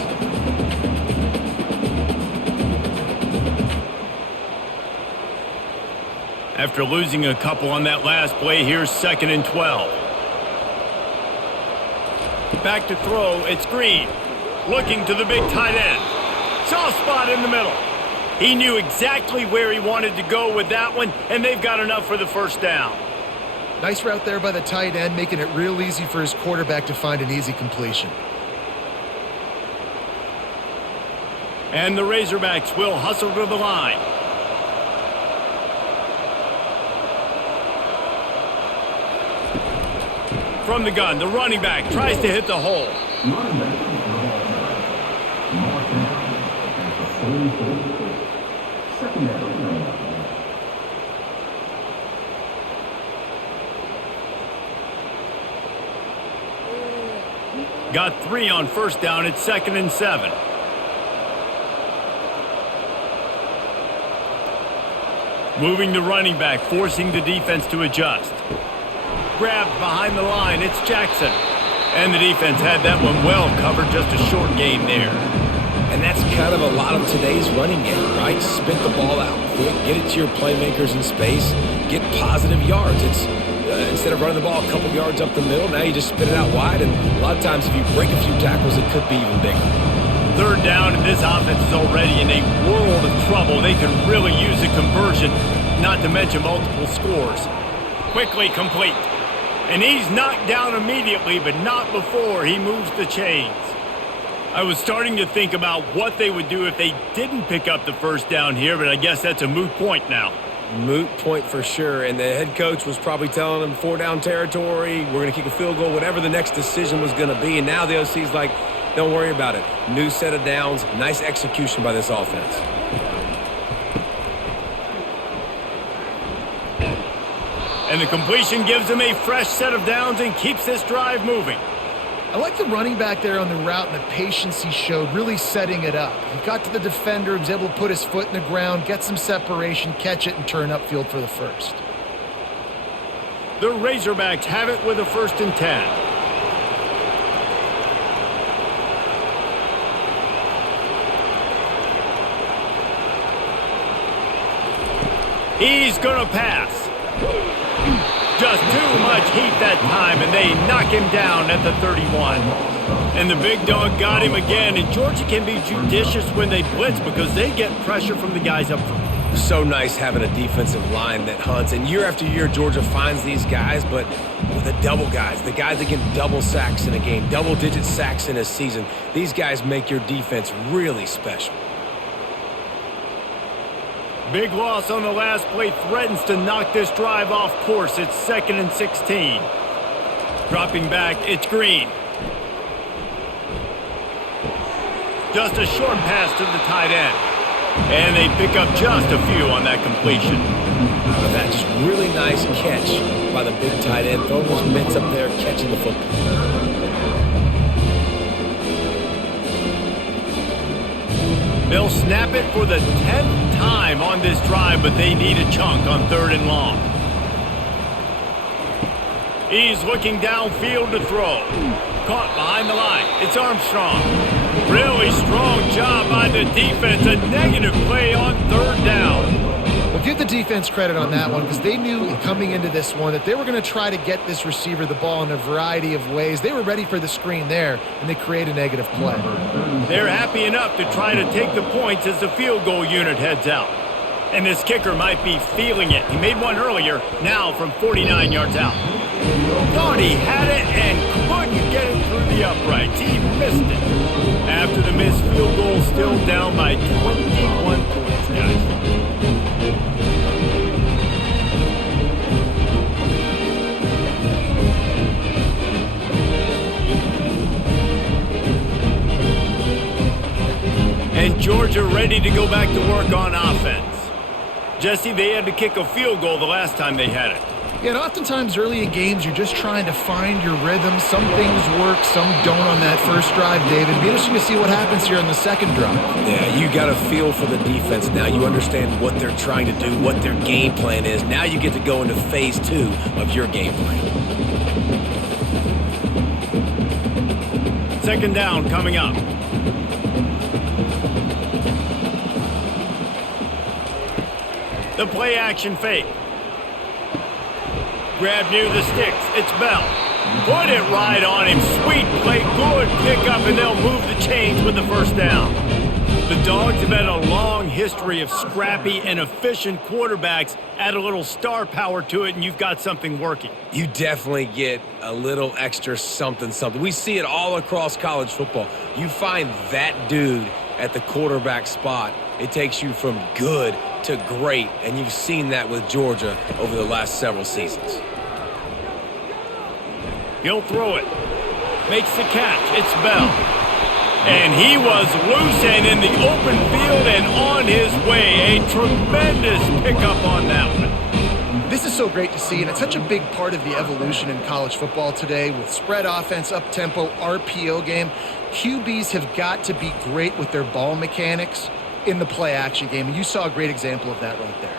After losing a couple on that last play, here's 2nd and 12. Back to throw, it's Green. looking to the big tight end. Soft spot in the middle. He knew exactly where he wanted to go with that one, and they've got enough for the first down. Nice route there by the tight end, making it real easy for his quarterback to find an easy completion. And the Razorbacks will hustle to the line. From the gun, the running back tries to hit the hole. Got 3 on first down. It's 2nd and 7. Moving the running back, forcing the defense to adjust. Grabbed behind the line, it's Jackson. And the defense had that one well covered, just a short gain there. And that's kind of a lot of today's running game, right? Spit the ball out quick, get it to your playmakers in space, get positive yards. It's instead of running the ball a couple yards up the middle, now you just spit it out wide, and a lot of times if you break a few tackles, it could be even bigger. 3rd down, and this offense is already in a world of trouble. They could really use a conversion, not to mention multiple scores. Quickly complete. And he's knocked down immediately, but not before he moves the chains. I was starting to think about what they would do if they didn't pick up the first down here, but I guess that's a moot point now. Moot point for sure, and the head coach was probably telling them 4-down territory, we're going to kick a field goal, whatever the next decision was going to be, and now the OC's like, don't worry about it. New set of downs, nice execution by this offense. And the completion gives him a fresh set of downs and keeps this drive moving. I like the running back there on the route and the patience he showed, really setting it up. He got to the defender, he was able to put his foot in the ground, get some separation, catch it, and turn upfield for the first. The Razorbacks have it with a 1st and 10. He's going to pass. Just too much heat that time, and they knock him down at the 31. And the big dog got him again, and Georgia can be judicious when they blitz because they get pressure from the guys up front. So nice having a defensive line that hunts, and year after year, Georgia finds these guys, but with the double guys, the guys that get double sacks in a game, double-digit sacks in a season, these guys make your defense really special. Big loss on the last play threatens to knock this drive off course. It's 2nd and 16. Dropping back, it's Green. Just a short pass to the tight end. And they pick up just a few on that completion. That just really nice catch by the big tight end. Throwing those mitts up there, catching the football. They'll snap it for the 10th time on this drive, but they need a chunk on 3rd and long. He's looking downfield to throw. Caught behind the line. It's Armstrong. Really strong job by the defense. A negative play on 3rd down. Well, give the defense credit on that one because they knew coming into this one that they were going to try to get this receiver the ball in a variety of ways. They were ready for the screen there, and they create a negative play. They're happy enough to try to take the points as the field goal unit heads out. And this kicker might be feeling it. He made one earlier, now from 49 yards out. Thought he had it and couldn't get it through the uprights. He missed it. After the missed field goal, still down by 21 points, guys. And Georgia ready to go back to work on offense. Jesse, they had to kick a field goal the last time they had it. Yeah, and oftentimes early in games, you're just trying to find your rhythm. Some things work, some don't on that first drive, David. Be interesting to see what happens here on the second drive. Yeah, you got a feel for the defense now. You understand what they're trying to do, what their game plan is. Now you get to go into phase 2 of your game plan. 2nd down coming up. The play action fake. Grab near the sticks. It's Bell. Put it right on him. Sweet play, good pickup, and they'll move the chains with the first down. The Dogs have had a long history of scrappy and efficient quarterbacks. Add a little star power to it, and you've got something working. You definitely get a little extra something. We see it all across college football. You find that dude at the quarterback spot, it takes you from good to great, and you've seen that with Georgia over the last several seasons. He'll throw it. Makes the catch. It's Bell. And he was loose and in the open field and on his way. A tremendous pickup on that one. This is so great to see, and it's such a big part of the evolution in college football today with spread offense, up-tempo, RPO game. QBs have got to be great with their ball mechanics in the play-action game, and you saw a great example of that right there.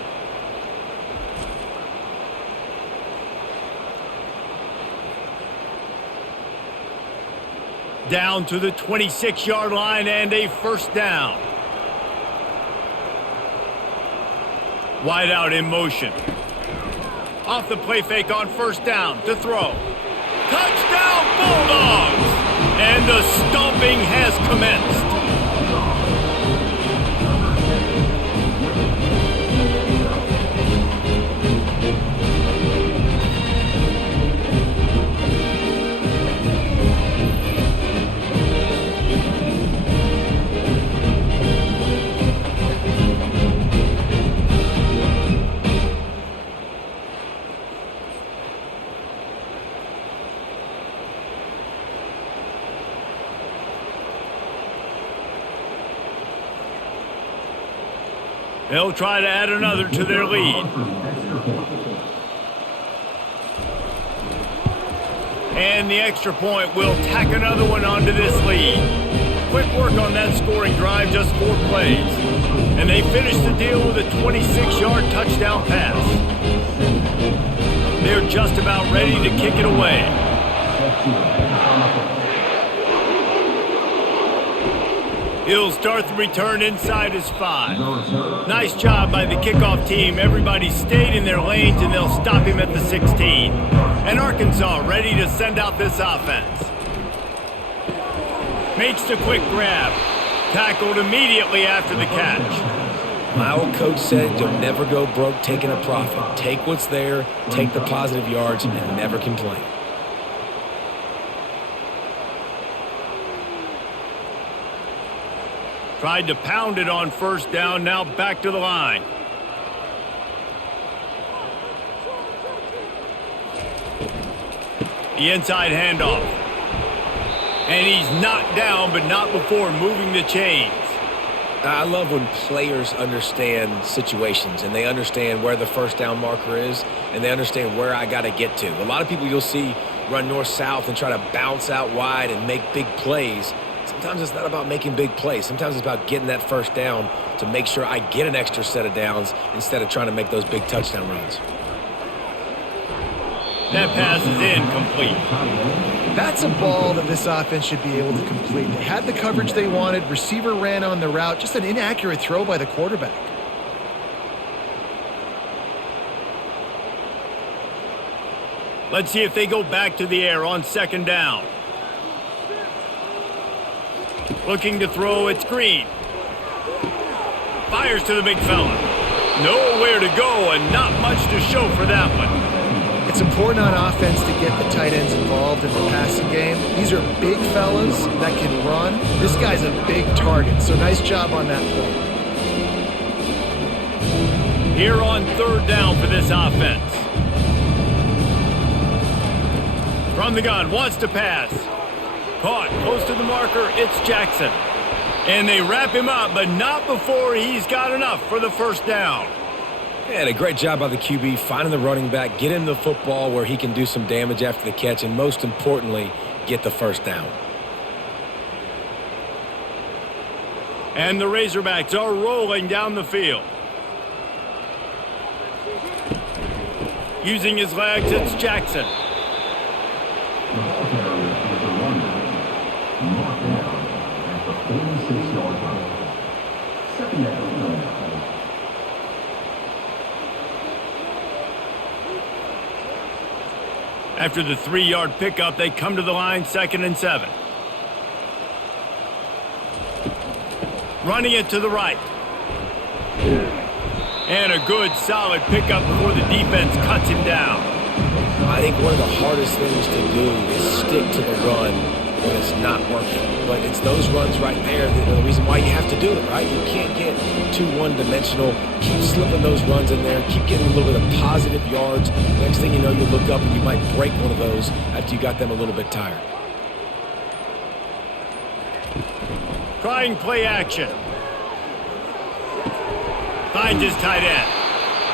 Down to the 26-yard line and a first down. Wide out in motion. Off the play fake on first down to throw. Touchdown Bulldogs! And the stomping has commenced. They'll try to add another to their lead. And the extra point will tack another one onto this lead. Quick work on that scoring drive, just 4 plays. And they finish the deal with a 26-yard touchdown pass. They're just about ready to kick it away. He'll start the return inside his 5. Nice job by the kickoff team. Everybody stayed in their lanes, and they'll stop him at the 16. And Arkansas ready to send out this offense. Makes the quick grab. Tackled immediately after the catch. My old coach said you'll never go broke taking a profit. Take what's there, take the positive yards, and never complain. Tried to pound it on first down, now back to the line. The inside handoff. And he's knocked down, but not before moving the chains. I love when players understand situations and they understand where the first down marker is and they understand where I got to get to. A lot of people you'll see run north-south and try to bounce out wide and make big plays. Sometimes it's not about making big plays. Sometimes it's about getting that first down to make sure I get an extra set of downs instead of trying to make those big touchdown runs. That pass is incomplete. That's a ball that this offense should be able to complete. They had the coverage they wanted. Receiver ran on the route. Just an inaccurate throw by the quarterback. Let's see if they go back to the air on second down. Looking to throw, it's Green. Fires to the big fella. Nowhere to go and not much to show for that one. It's important on offense to get the tight ends involved in the passing game. These are big fellas that can run. This guy's a big target, so nice job on that play. Here on third down for this offense. From the gun, wants to pass. Caught close to the marker, it's Jackson. And they wrap him up, but not before he's got enough for the first down. And a great job by the QB finding the running back, get him the football where he can do some damage after the catch, and most importantly, get the first down. And the Razorbacks are rolling down the field. Using his legs, it's Jackson. After the 3-yard pickup, they come to the line 2nd and 7. Running it to the right. And a good, solid pickup before the defense cuts him down. I think one of the hardest things to do is stick to the run when it's not working. But it's those runs right there that are the reason why you have to do it, right? You can't get too one-dimensional. Keep slipping those runs in there. Keep getting a little bit of positive yards. Next thing you know, you look up and you might break one of those after you got them a little bit tired. Trying play action. Finds his tight end.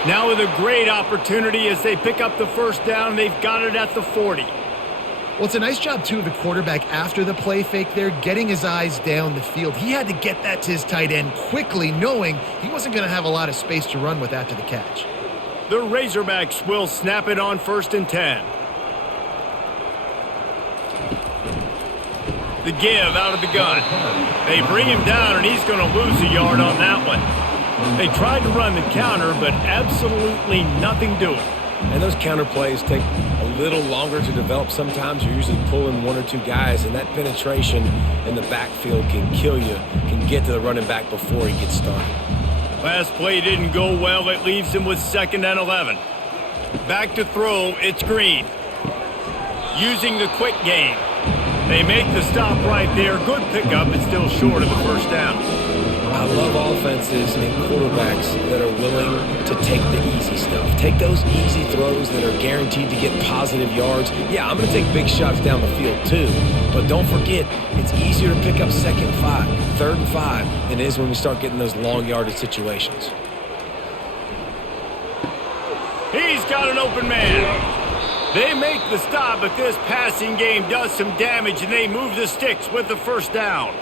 Now with a great opportunity as they pick up the first down. They've got it at the 40. Well, it's a nice job, too, of the quarterback after the play fake there, getting his eyes down the field. He had to get that to his tight end quickly, knowing he wasn't going to have a lot of space to run with after the catch. The Razorbacks will snap it on 1st and 10. The give out of the gun. They bring him down, and he's going to lose a yard on that one. They tried to run the counter, but absolutely nothing doing. And those counter plays take a little longer to develop sometimes. You're usually pulling 1 or 2 guys, and that penetration in the backfield can kill you, can get to the running back before he gets started. Last play didn't go well. It leaves him with 2nd and 11. Back to throw, it's Green. Using the quick game. They make the stop right there. Good pickup, but still short of the first down. I love offenses and quarterbacks that are willing to take the easy stuff. Take those easy throws that are guaranteed to get positive yards. Yeah, I'm going to take big shots down the field too. But don't forget, it's easier to pick up 2nd and 5, 3rd and 5 than it is when we start getting those long yardage situations. He's got an open man. They make the stop, but this passing game does some damage, and they move the sticks with the first down.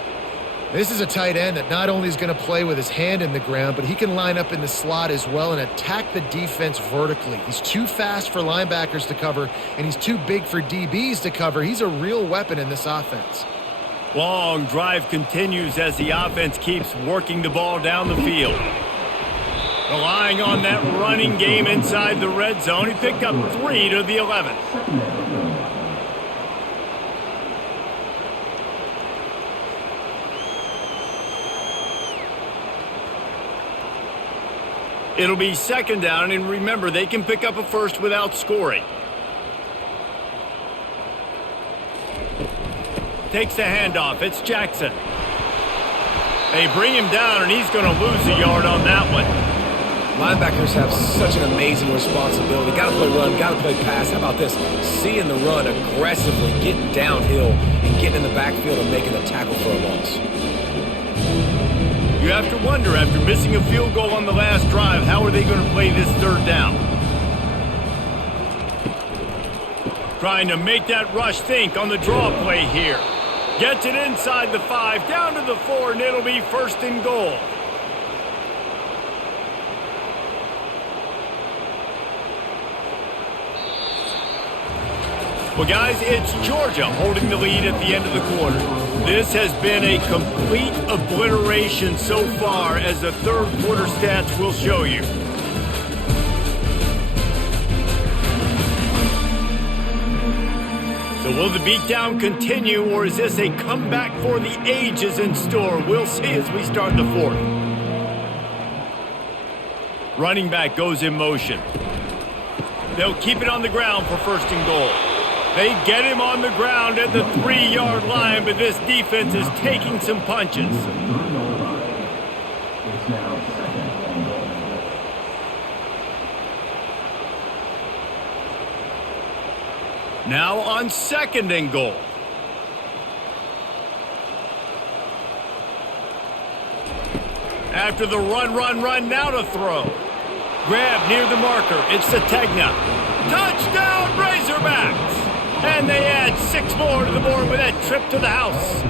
This is a tight end that not only is going to play with his hand in the ground, but he can line up in the slot as well and attack the defense vertically. He's too fast for linebackers to cover, and he's too big for DBs to cover. He's a real weapon in this offense. Long drive continues as the offense keeps working the ball down the field. Relying on that running game inside the red zone. He picked up 3 to the 11. It'll be 2nd down, and remember, they can pick up a first without scoring. Takes the handoff. It's Jackson. They bring him down, and he's going to lose a yard on that one. Linebackers have such an amazing responsibility. Got to play run, got to play pass. How about this? Seeing the run aggressively, getting downhill, and getting in the backfield and making a tackle for a loss. You have to wonder, after missing a field goal on the last drive, how are they going to play this 3rd down? Trying to make that rush think on the draw play here. Gets it inside the 5, down to the 4, and it'll be 1st and goal. Well, guys, it's Georgia holding the lead at the end of the quarter. This has been a complete obliteration so far, as the 3rd quarter stats will show you. So will the beatdown continue, or is this a comeback for the ages in store? We'll see as we start the 4th. Running back goes in motion. They'll keep it on the ground for 1st and goal. They get him on the ground at the 3-yard line, but this defense is taking some punches. Now on 2nd and goal. After the run, now to throw. Grab near the marker. It's Sategna. Touchdown, Razorbacks! And they add 6 more to the board with that trip to the house.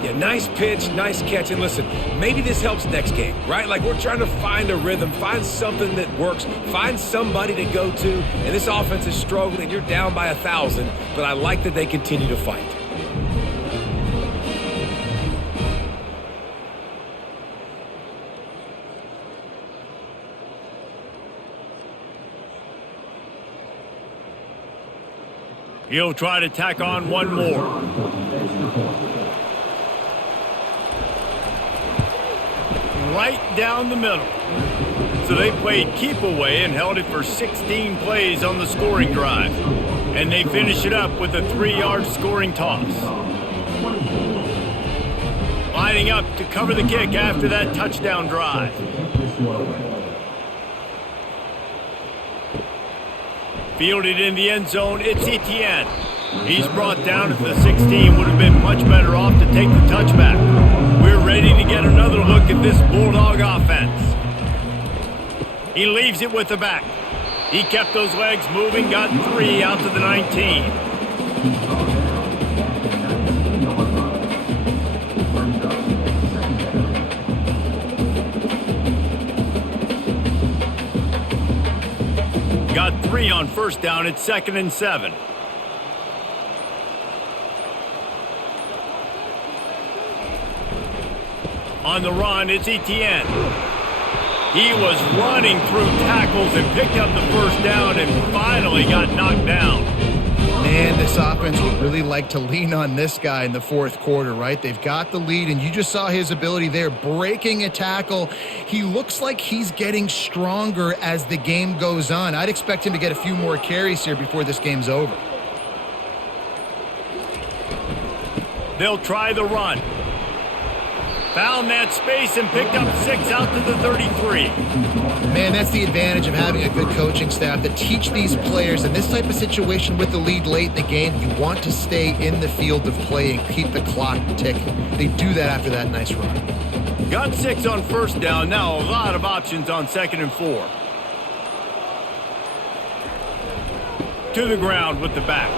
Yeah, nice pitch, nice catch. And listen, maybe this helps next game, right? Like, we're trying to find a rhythm, find something that works, find somebody to go to. And this offense is struggling. You're down by 1,000, but I like that they continue to fight. He'll try to tack on one more. Right down the middle. So they played keep away and held it for 16 plays on the scoring drive. And they finish it up with a 3-yard scoring toss. Lining up to cover the kick after that touchdown drive. Fielded in the end zone, it's Etienne. He's brought down at the 16, would have been much better off to take the touchback. We're ready to get another look at this Bulldog offense. He leaves it with the back. He kept those legs moving, got 3 out to the 19. Got 3 on first down at 2nd and 7. On the run, it's Etienne. He was running through tackles and picked up the first down and finally got knocked down. Man, this offense would really like to lean on this guy in the fourth quarter, right? They've got the lead, and you just saw his ability there, breaking a tackle. He looks like he's getting stronger as the game goes on. I'd expect him to get a few more carries here before this game's over. They'll try the run. Found that space and picked up 6 out to the 33. Man, that's the advantage of having a good coaching staff to teach these players in this type of situation with the lead late in the game. You want to stay in the field of play and keep the clock ticking. They do that after that nice run. Got 6 on first down. Now a lot of options on 2nd and 4. To the ground with the back.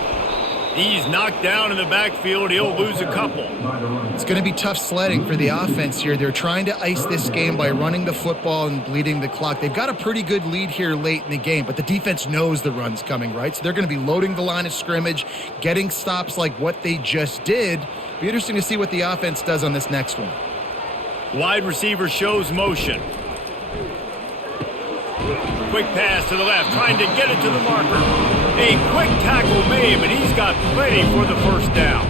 He's knocked down in the backfield. He'll lose a couple. It's going to be tough sledding for the offense here. They're trying to ice this game by running the football and bleeding the clock. They've got a pretty good lead here late in the game, but the defense knows the run's coming, right? So they're going to be loading the line of scrimmage, getting stops like what they just did. Be interesting to see what the offense does on this next one. Wide receiver shows motion. Quick pass to the left, trying to get it to the marker. A quick tackle made, but he's got plenty for the first down.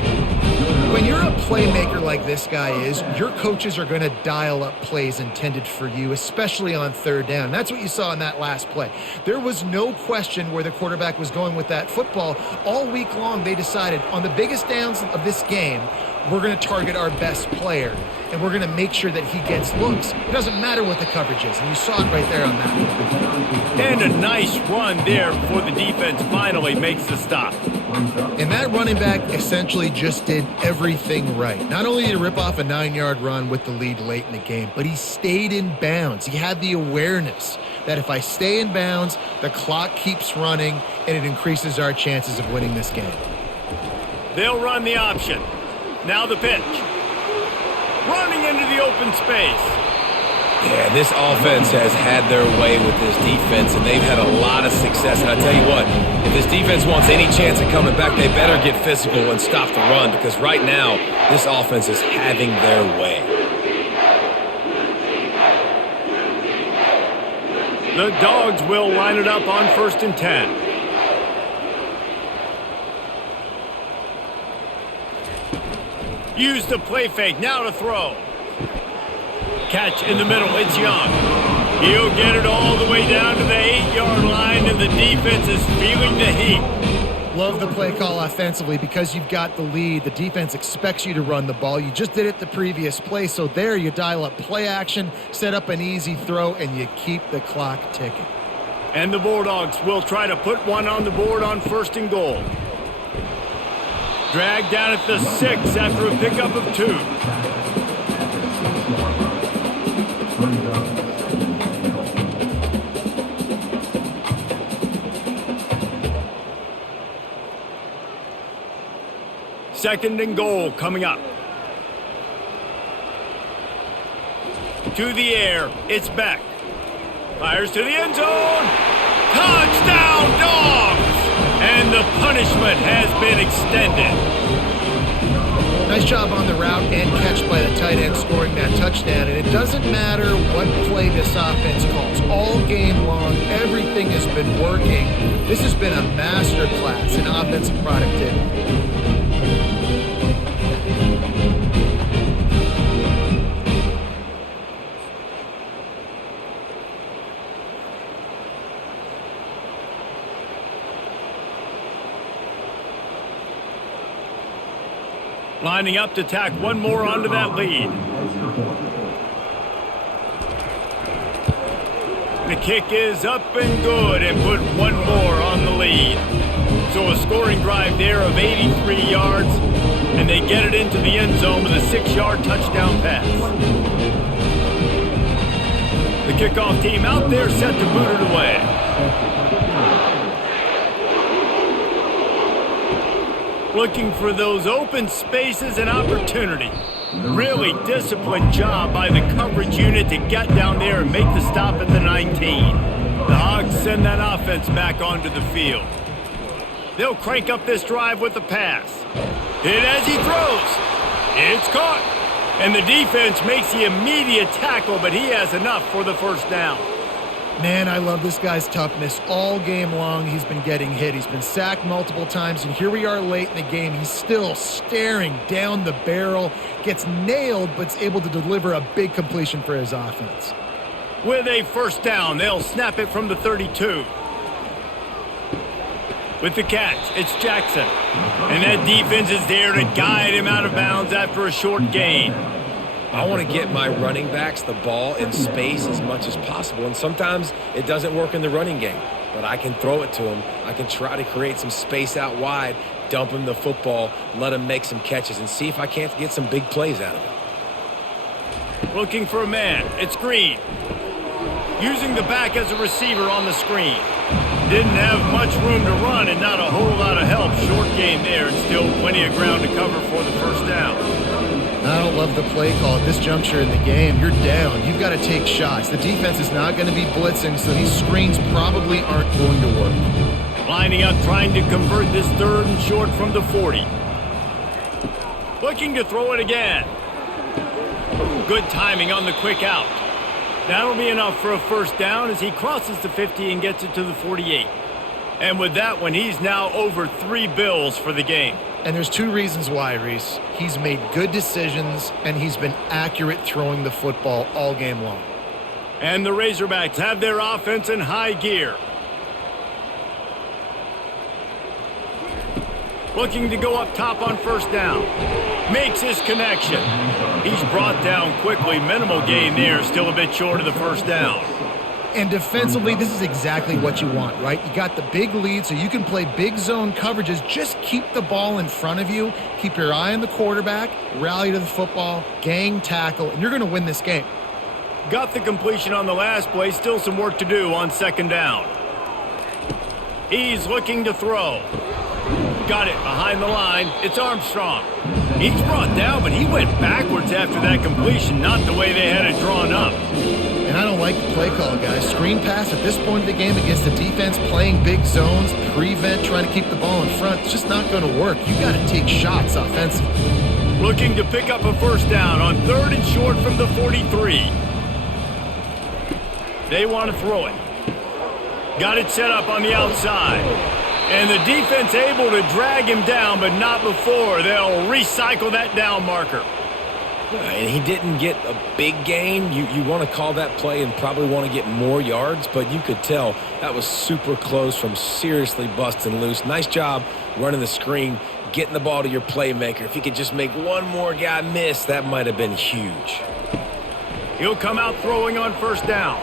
When you're a playmaker like this guy is, your coaches are going to dial up plays intended for you, especially on third down. That's what you saw in that last play. There was no question where the quarterback was going with that football. All week long, they decided on the biggest downs of this game, we're going to target our best player, and we're going to make sure that he gets looks. It doesn't matter what the coverage is, and you saw it right there on that one. And a nice run there before the defense finally makes the stop. And that running back essentially just did everything right. Not only did he rip off a 9-yard run with the lead late in the game, but he stayed in bounds. He had the awareness that if I stay in bounds, the clock keeps running, and it increases our chances of winning this game. They'll run the option. Now the pitch. Running into the open space. Yeah, this offense has had their way with this defense, and they've had a lot of success. And I tell you what, if this defense wants any chance of coming back, they better get physical and stop the run, because right now, this offense is having their way. The Dogs will line it up on 1st and 10. Use the play fake, now to throw. Catch in the middle, it's Young. He'll get it all the way down to the 8-yard line, and the defense is feeling the heat. Love the play call offensively because you've got the lead. The defense expects you to run the ball. You just did it the previous play, so there you dial up play action, set up an easy throw, and you keep the clock ticking. And the Bulldogs will try to put one on the board on 1st and goal. Dragged down at the 6 after a pickup of 2. Second and goal coming up. To the air, it's Beck. Fires to the end zone. Touchdown, Dogs! And the punishment has been extended. Nice job on the route and catch by the tight end scoring that touchdown. And it doesn't matter what play this offense calls. All game long, everything has been working. This has been a masterclass in offensive productivity. Lining up to tack one more onto that lead. The kick is up and good and put one more on the lead. So a scoring drive there of 83 yards, and they get it into the end zone with a 6-yard touchdown pass. The kickoff team out there set to boot it away. Looking for those open spaces and opportunity. Really disciplined job by the coverage unit to get down there and make the stop at the 19. The Hogs send that offense back onto the field. They'll crank up this drive with the pass. Hit as he throws. It's caught. And the defense makes the immediate tackle, but he has enough for the first down. Man, I love this guy's toughness. All game long, he's been getting hit. He's been sacked multiple times, and here we are late in the game. He's still staring down the barrel, gets nailed, but's able to deliver a big completion for his offense. With a first down, they'll snap it from the 32. With the catch, it's Jackson. And that defense is there to guide him out of bounds after a short gain. I want to get my running backs the ball in space as much as possible, and sometimes it doesn't work in the running game, but I can throw it to them. I can try to create some space out wide, dump him the football, let him make some catches, and see if I can't get some big plays out of him. Looking for a man. It's Green. Using the back as a receiver on the screen. Didn't have much room to run and not a whole lot of help. Short game there and still plenty of ground to cover for the first down. I don't love the play call at this juncture in the game. You're down. You've got to take shots. The defense is not going to be blitzing, so these screens probably aren't going to work. Lining up, trying to convert this third and short from the 40. Looking to throw it again. Good timing on the quick out. That'll be enough for a first down as he crosses the 50 and gets it to the 48. And with that one, he's now over 3 bills for the game. And there's 2 reasons why, Reese. He's made good decisions, and he's been accurate throwing the football all game long. And the Razorbacks have their offense in high gear. Looking to go up top on first down. Makes his connection. He's brought down quickly. Minimal gain there, still a bit short of the first down. And defensively, this is exactly what you want, right? You got the big lead, so you can play big zone coverages. Just keep the ball in front of you. Keep your eye on the quarterback. Rally to the football. Gang tackle. And you're going to win this game. Got the completion on the last play. Still some work to do on second down. He's looking to throw. Got it behind the line. It's Armstrong. He's brought down, but he went backwards after that completion, not the way they had it drawn up. And I don't like the play call, guys. Screen pass at this point of the game against the defense playing big zones, prevent, trying to keep the ball in front. It's just not going to work. You got to take shots offensively. Looking to pick up a first down on third and short from the 43. They want to throw it. Got it set up on the outside. And the defense able to drag him down, but not before. They'll recycle that down marker. And he didn't get a big gain. You want to call that play and probably want to get more yards, but you could tell that was super close from seriously busting loose. Nice job running the screen, getting the ball to your playmaker. If he could just make one more guy miss, that might have been huge. He'll come out throwing on first down.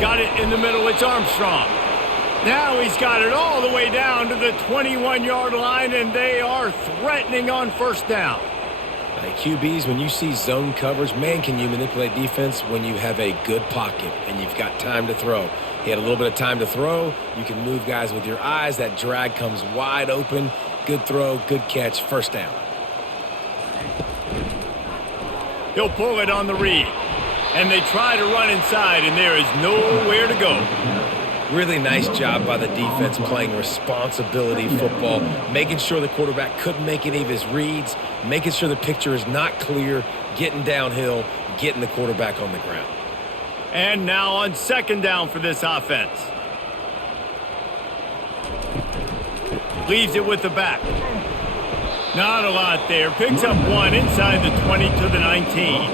Got it in the middle. It's Armstrong. Now he's got it all the way down to the 21-yard line, and they are threatening on first down. Hey, QBs, when you see zone coverage, man, can you manipulate defense when you have a good pocket and you've got time to throw. He had a little bit of time to throw. You can move guys with your eyes. That drag comes wide open. Good throw, good catch, first down. He'll pull it on the read. And they try to run inside, and there is nowhere to go. Really nice job by the defense playing responsibility football, making sure the quarterback couldn't make any of his reads, making sure the picture is not clear, getting downhill, getting the quarterback on the ground. And now on second down for this offense. Leaves it with the back. Not a lot there. Picks up one inside the 20 to the 19.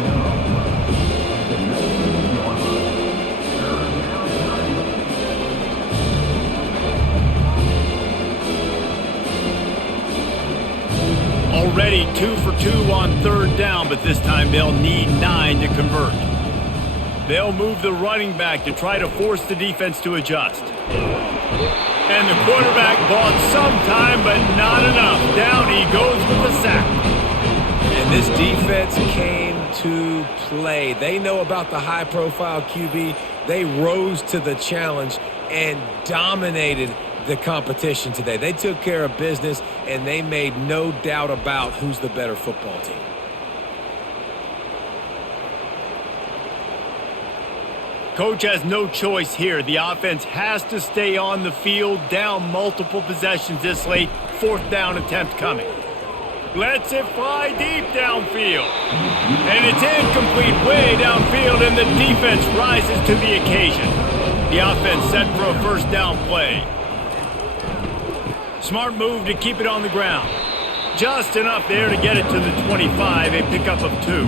Already 2 for 2 on third down, but this time they'll need 9 to convert. They'll move the running back to try to force the defense to adjust. And the quarterback bought some time, but not enough. Down he goes with the sack. And this defense came to play. They know about the high-profile QB. They rose to the challenge and dominated the competition today. They took care of business, and they made no doubt about who's the better football team. Coach has no choice here. The offense has to stay on the field, down multiple possessions this late. Fourth down attempt coming. Lets it fly deep downfield. And it's incomplete way downfield, and the defense rises to the occasion. The offense set for a first down play. Smart move to keep it on the ground. Just enough there to get it to the 25, a pickup of 2.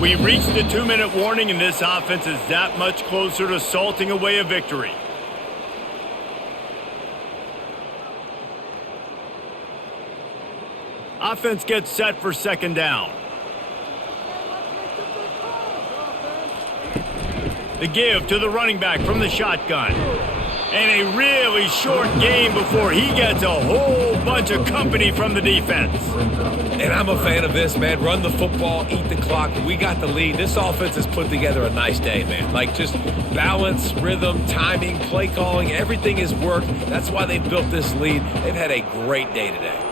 We've reached the 2-minute warning, and this offense is that much closer to salting away a victory. Offense gets set for second down. The give to the running back from the shotgun. And a really short game before he gets a whole bunch of company from the defense. And I'm a fan of this, man. Run the football, eat the clock. We got the lead. This offense has put together a nice day, man. Like, just balance, rhythm, timing, play calling, everything has worked. That's why they've built this lead. They've had a great day today.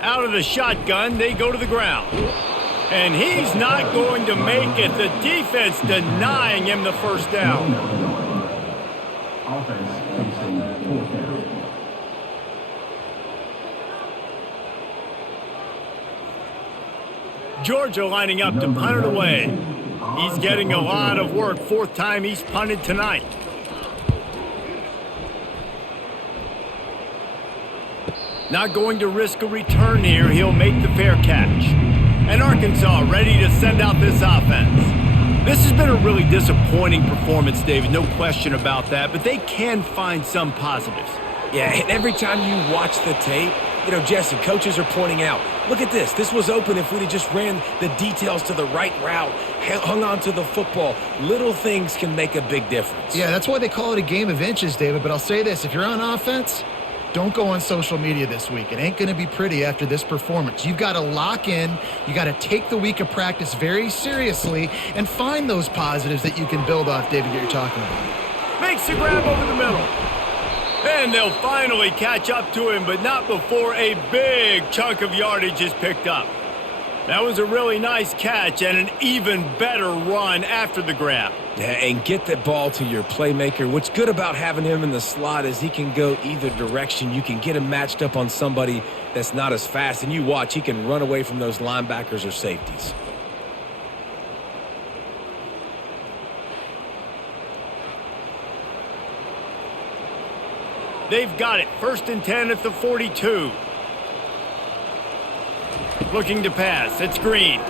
Out of the shotgun, they go to the ground. And he's not going to make it. The defense denying him the first down. Georgia lining up to punt it away. He's getting a lot of work. Fourth time he's punted tonight. Not going to risk a return here. He'll make the fair catch. And Arkansas ready to send out this offense. This has been a really disappointing performance, David. No question about that. But they can find some positives. Yeah, and every time you watch the tape, you know, Jesse, coaches are pointing out, look at this. This was open if we'd have just ran the details to the right route, hung on to the football. Little things can make a big difference. Yeah, that's why they call it a game of inches, David. But I'll say this. If you're on offense, don't go on social media this week. It ain't going to be pretty after this performance. You've got to lock in. You got to take the week of practice very seriously and find those positives that you can build off, David, that you're talking about. Makes the grab over the middle. And they'll finally catch up to him, but not before a big chunk of yardage is picked up. That was a really nice catch and an even better run after the grab. Yeah, and get the ball to your playmaker. What's good about having him in the slot is he can go either direction. You can get him matched up on somebody that's not as fast, and you watch, he can run away from those linebackers or safeties. They've got it. 1st and 10 at the 42. Looking to pass. It's Green.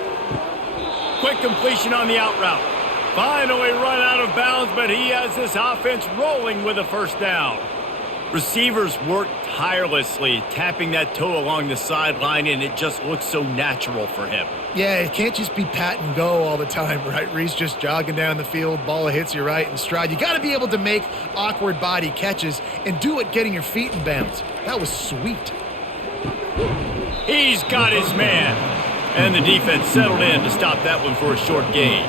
Quick completion on the out route. Finally run out of bounds, but he has this offense rolling with a first down. Receivers work tirelessly, tapping that toe along the sideline, and it just looks so natural for him. Yeah, it can't just be pat and go all the time, right? Reese just jogging down the field, ball hits you right in stride. You got to be able to make awkward body catches and do it getting your feet in bounds. That was sweet. He's got his man. And the defense settled in to stop that one for a short gain.